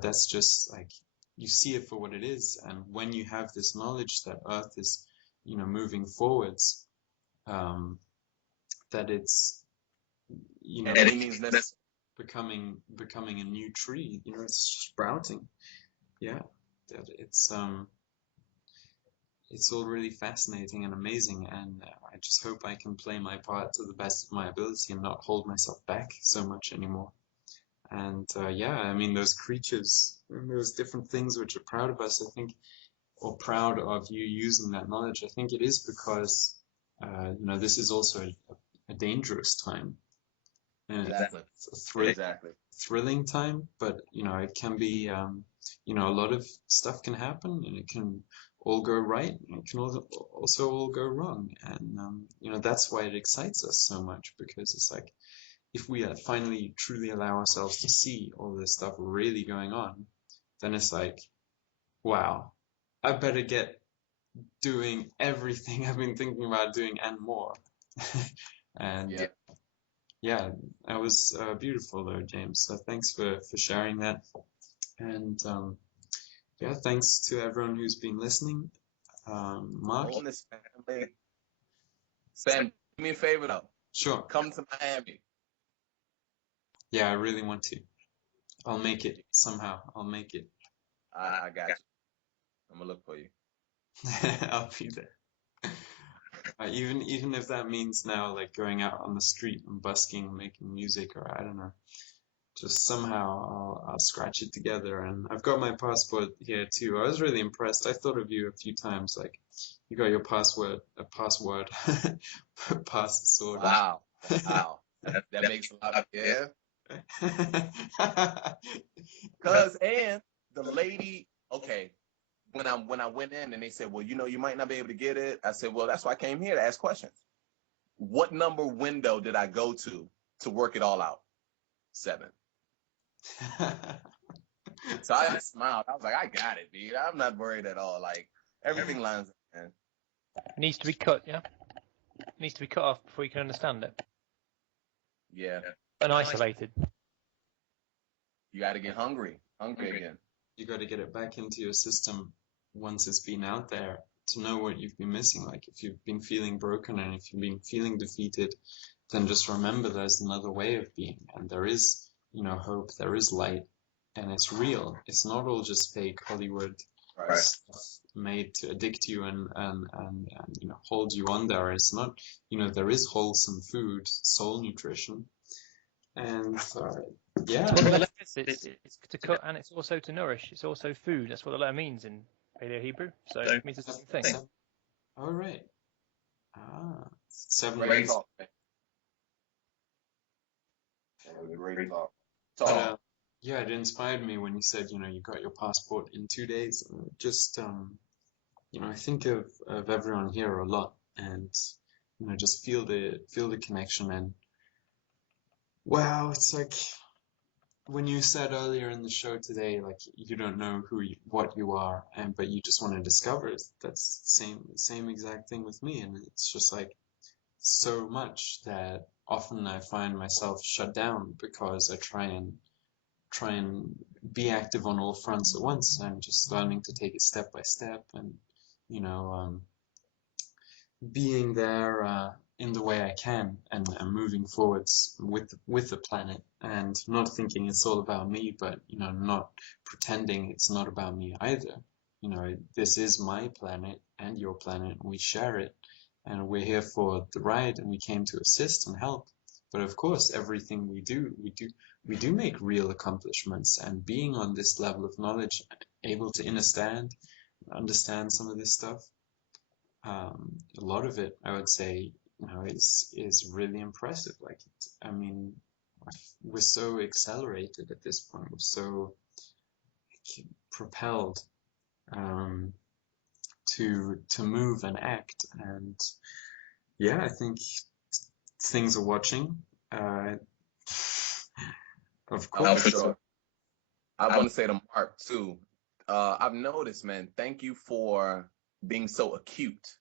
that's just like you see it for what it is. And when you have this knowledge that Earth is, moving forwards, that it's and it means that's becoming a new tree. It's sprouting. Yeah, that it's all really fascinating and amazing, and I just hope I can play my part to the best of my ability and not hold myself back so much anymore. And I mean, those creatures, those different things which are proud of us, I think, or proud of you using that knowledge, I think it is because, this is also a dangerous time. And exactly. It's a thrilling time, but, it can be, a lot of stuff can happen and it can all go right and it can also all go wrong. And, that's why it excites us so much, because it's like, if we finally truly allow ourselves to see all this stuff really going on, then it's like, wow, I better get doing everything I've been thinking about doing and more. And that was beautiful though, James. So thanks for sharing that. And thanks to everyone who's been listening. Mark? Sam, do me a favor though. Sure. Come to Miami. Yeah, I really want to. I'll make it somehow. I'll make it. I got you. I'm gonna look for you. I'll be there. Even if that means now like going out on the street and busking, making music, or I don't know, just somehow I'll scratch it together. And I've got my passport here too. I was really impressed. I thought of you a few times. Like you got your password. Wow. That makes a lot of Cause and the lady, okay, when I went in and they said, well, you might not be able to get it. I said, well, that's why I came here to ask questions. What number window did I go to work it all out? 7. So I smiled. I was like, I got it, dude. I'm not worried at all. Like, Everything lines up, man. It needs to be cut, yeah? It needs to be cut off before you can understand it. Yeah. And isolated. You got to get hungry again. You got to get it back into your system once it's been out there to know what you've been missing. Like if you've been feeling broken and if you've been feeling defeated, then just remember there's another way of being, and there is, hope, there is light, and it's real. It's not all just fake Hollywood stuff made to addict you and hold you on there. It's not, there is wholesome food, soul nutrition, and yeah. It's to cut and it's also to nourish. It's also food. That's what the letter means in Paleo Hebrew. So it means the same thing. All right. 7 Great days. talk, man. Great talk. But, yeah, it inspired me when you said, you got your passport in 2 days. Just, I think of everyone here a lot, and just feel the connection. And wow, it's like when you said earlier in the show today, like you don't know what you are, but you just want to discover it. That's same exact thing with me, and it's just like so much that often I find myself shut down because I try and be active on all fronts at once. I'm just learning to take it step by step, and being there in the way I can, and moving forwards with the planet, and not thinking it's all about me, but not pretending it's not about me either. This is my planet and your planet, and we share it, and we're here for the ride, and we came to assist and help. But of course, everything we do make real accomplishments, and being on this level of knowledge, able to understand some of this stuff, a lot of it, I would say, is really impressive. Like, we're so accelerated at this point. We're so propelled to move and act, and yeah, I think things are watching. Of course. For sure. I want to say to Mark too. I've noticed, man. Thank you for being so acute.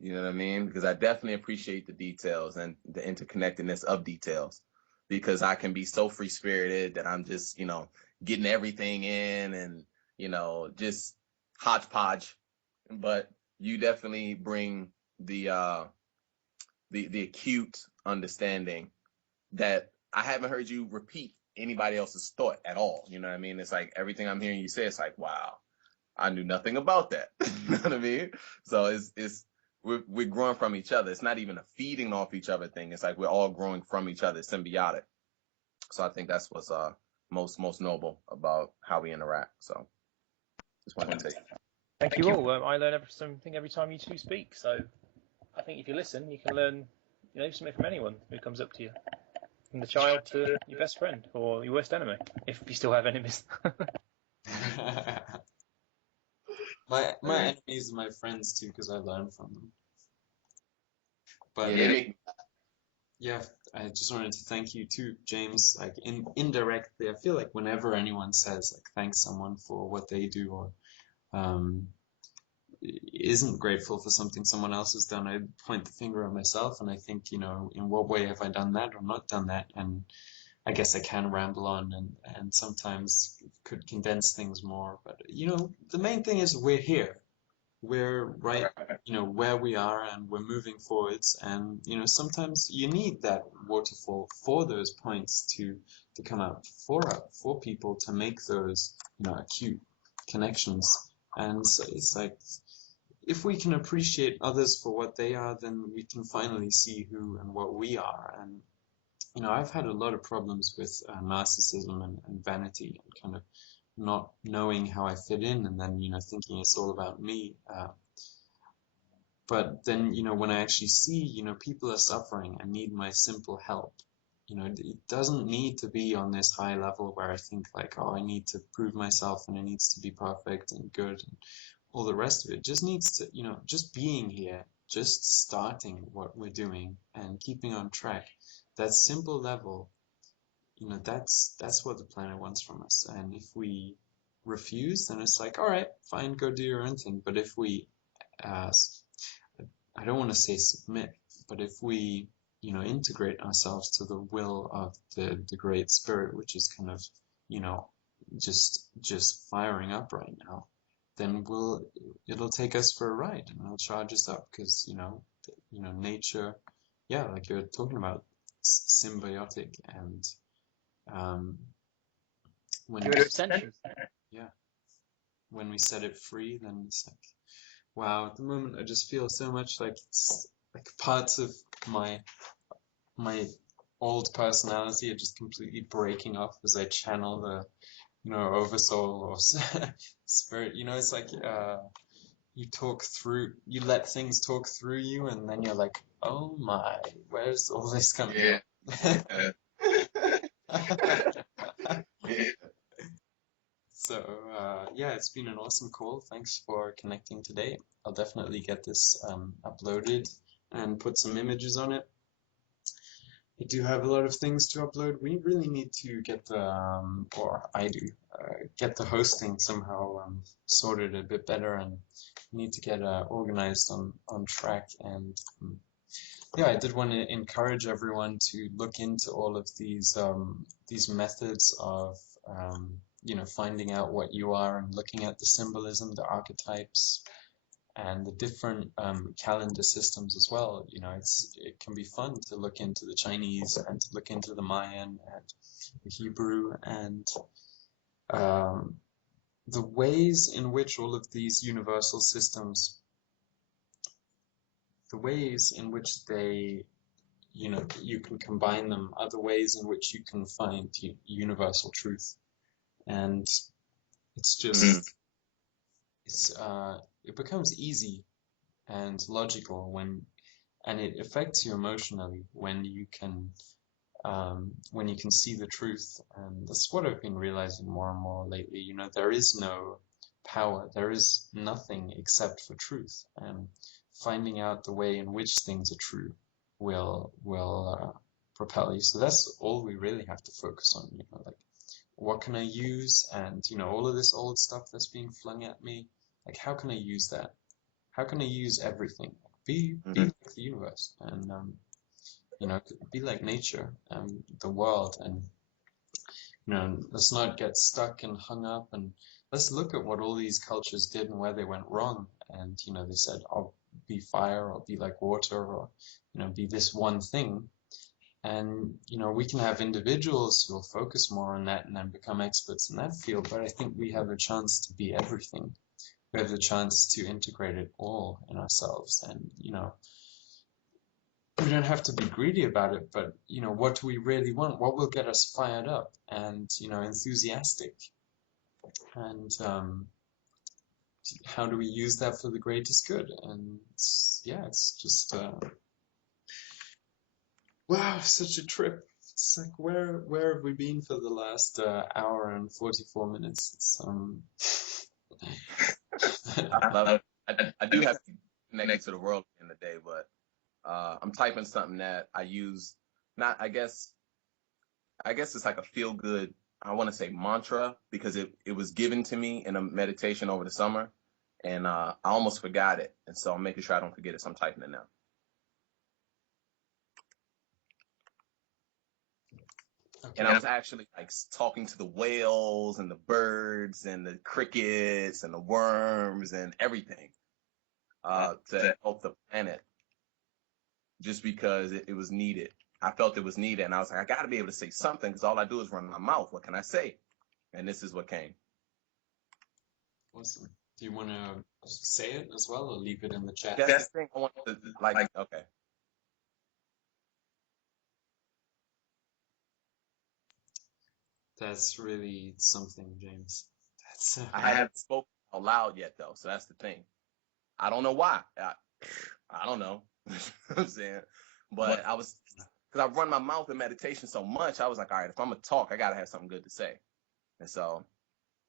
You know what I mean? Because I definitely appreciate the details and the interconnectedness of details. Because I can be so free spirited that I'm just, getting everything in and, just hodgepodge. But you definitely bring the acute understanding that I haven't heard you repeat anybody else's thought at all. You know what I mean? It's like everything I'm hearing you say, it's like, wow, I knew nothing about that. You know what I mean? So we're growing from each other. It's not even a feeding off each other thing. It's like we're all growing from each other, symbiotic. So I think that's what's most noble about how we interact. So just wanted to say thank you all. I learn something every time you two speak. So I think if you listen, you can learn something from anyone who comes up to you, from the child to your best friend or your worst enemy, if you still have enemies. My enemies are my friends too, because I learn from them. But yeah, I just wanted to thank you too, James. Like indirectly, I feel like whenever anyone says like thanks someone for what they do, or isn't grateful for something someone else has done, I point the finger at myself, and I think, in what way have I done that or not done that? And I guess I can ramble on and sometimes could condense things more. But, the main thing is we're here. We're right, where we are, and we're moving forwards. And, sometimes you need that waterfall for those points to come out for people to make those, acute connections. And so it's like, if we can appreciate others for what they are, then we can finally see who and what we are. And I've had a lot of problems with narcissism and vanity, and kind of not knowing how I fit in, and then, thinking it's all about me. But then, when I actually see, people are suffering and need my simple help, it doesn't need to be on this high level where I think like, oh, I need to prove myself and it needs to be perfect and good and all the rest of it. Just needs to, just being here, just starting what we're doing and keeping on track. That simple level, that's what the planet wants from us. And if we refuse, then it's like, all right, fine, go do your own thing. But if we, I don't want to say submit, but if we, integrate ourselves to the will of the Great Spirit, which is kind of, just firing up right now, then it'll take us for a ride and it'll charge us up because, nature, yeah, like you're talking about, symbiotic and, when Your extension. yeah, when we set it free, then it's like, wow, at the moment I just feel so much like it's like parts of my old personality are just completely breaking off as I channel the, oversoul or spirit. It's like you let things talk through you, and then you're like, oh my, where's all this coming from? So, yeah, it's been an awesome call. Thanks for connecting today. I'll definitely get this uploaded and put some images on it. I do have a lot of things to upload. We really need to get or I do, get the hosting somehow sorted a bit better, and need to get organized on track. And yeah, I did want to encourage everyone to look into all of these methods of finding out what you are and looking at the symbolism, the archetypes, and the different calendar systems as well. It can be fun to look into the Chinese and to look into the Mayan and the Hebrew and the ways in which all of these universal systems, the ways in which they, you can combine them, are the ways in which you can find universal truth. And it's just, it becomes easy and logical and it affects you emotionally when you can see the truth. And that's what I've been realizing more and more lately. There is no power, there is nothing except for truth, and finding out the way in which things are true will propel you. So that's all we really have to focus on. Like, what can I use? And all of this old stuff that's being flung at me, like, how can I use that? How can I use everything? Be like the universe, and be like nature and the world, and let's not get stuck and hung up, and let's look at what all these cultures did and where they went wrong. And they said, "I'll be fire, or be like water, or be this one thing." And we can have individuals who will focus more on that and then become experts in that field. But I think we have a chance to be everything. We have the chance to integrate it all in ourselves. And we don't have to be greedy about it, but what do we really want? What will get us fired up and enthusiastic? And how do we use that for the greatest good? And it's just wow, such a trip. It's like, where have we been for the last hour and 44 minutes? It's I love it. I do have to connect to the world in the day, but I'm typing something that I use. Not, I guess it's like a feel good, I want to say mantra, because it was given to me in a meditation over the summer, and I almost forgot it, and so I'm making sure I don't forget it. So I'm typing it now. Okay. And I was actually like talking to the whales and the birds and the crickets and the worms and everything to help the planet, just because it was needed. I felt it was needed, and I was like, I got to be able to say something, because all I do is run my mouth. What can I say? And this is what came. Awesome. Do you want to say it as well, or leave it in the chat? That's the thing I want to, like, okay. That's really something, James. I haven't spoken out loud yet, though, so that's the thing. I don't know why. I don't know. You know what I'm saying? But I was, because I run my mouth in meditation so much, I was like, all right, if I'm going to talk, I got to have something good to say. And so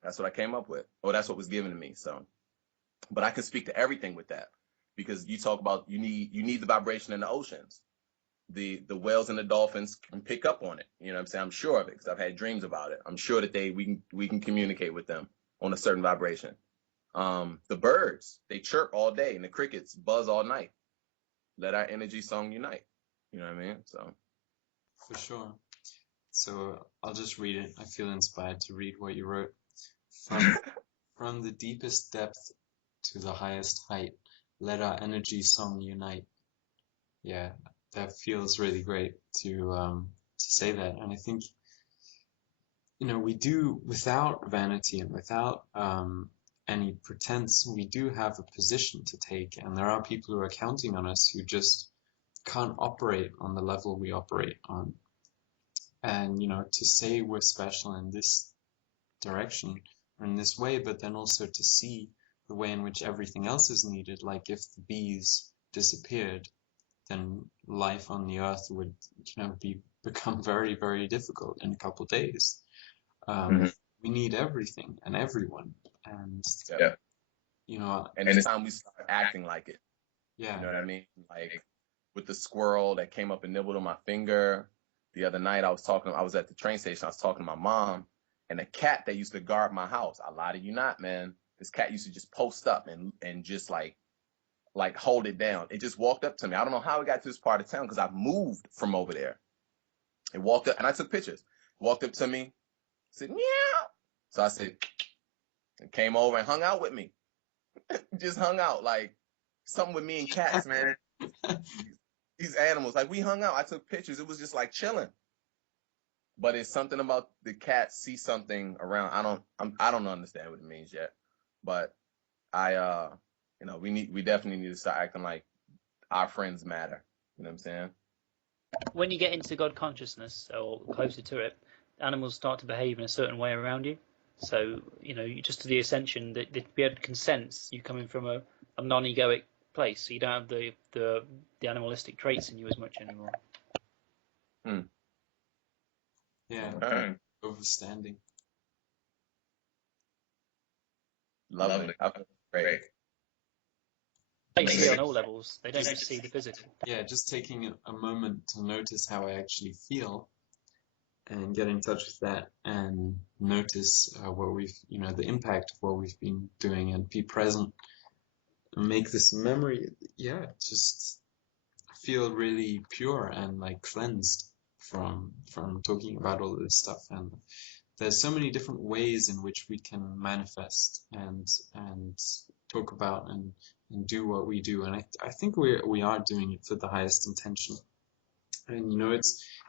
that's what I came up with. Or that's what was given to me. So, but I can speak to everything with that, because you talk about you need the vibration in the oceans. The whales and the dolphins can pick up on it. You know what I'm saying? I'm sure of it, because I've had dreams about it. I'm sure that we can communicate with them on a certain vibration. The birds, they chirp all day, and the crickets buzz all night. Let our energy song unite. You know what I mean? So For sure. So I'll just read it. I feel inspired to read what you wrote. From the deepest depth to the highest height, let our energy song unite. Yeah, that feels really great to say that. And I think, we do, without vanity and without any pretense, we do have a position to take, and there are people who are counting on us who just can't operate on the level we operate on. And, to say we're special in this direction or in this way, but then also to see the way in which everything else is needed. Like if the bees disappeared, then life on the earth would, become very, very difficult in a couple of days. We need everything and everyone, and and it's time we start acting like it. Yeah, you know what I mean? Like with the squirrel that came up and nibbled on my finger. The other night I was at the train station. I was talking to my mom, and a cat that used to guard my house. I lie to you not, man. This cat used to just post up and just like hold it down. It just walked up to me. I don't know how it got to this part of town because I moved from over there. It walked up, and I took pictures. Walked up to me, said meow. So I said, and came over and hung out with me. Just hung out, like something with me and cats, man. These animals, like we hung out. I took pictures. It was just like chilling. But it's something about the cats see something around. I don't understand what it means yet. But we definitely need to start acting like our friends matter. You know what I'm saying? When you get into God consciousness or closer to it, animals start to behave in a certain way around you. So, just to the ascension, that they'd be able to sense you coming from a non-egoic place. So you don't have the animalistic traits in you as much anymore. Yeah, Okay. overstanding. Lovely. Great. They see on all levels. They don't just see the physical. Yeah, just taking a moment to notice how I actually feel and get in touch with that and notice what we've, the impact of what we've been doing and be present and make this memory, just feel really pure and like cleansed from talking about all of this stuff. And there's so many different ways in which we can manifest and talk about and do what we do. And I think we are doing it for the highest intention. And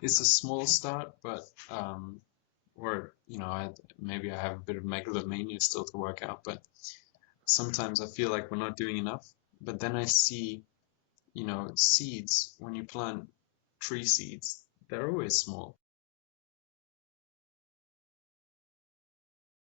it's a small start, but maybe I have a bit of megalomania still to work out, but sometimes I feel like we're not doing enough. But then I see, seeds, when you plant tree seeds, they're always small.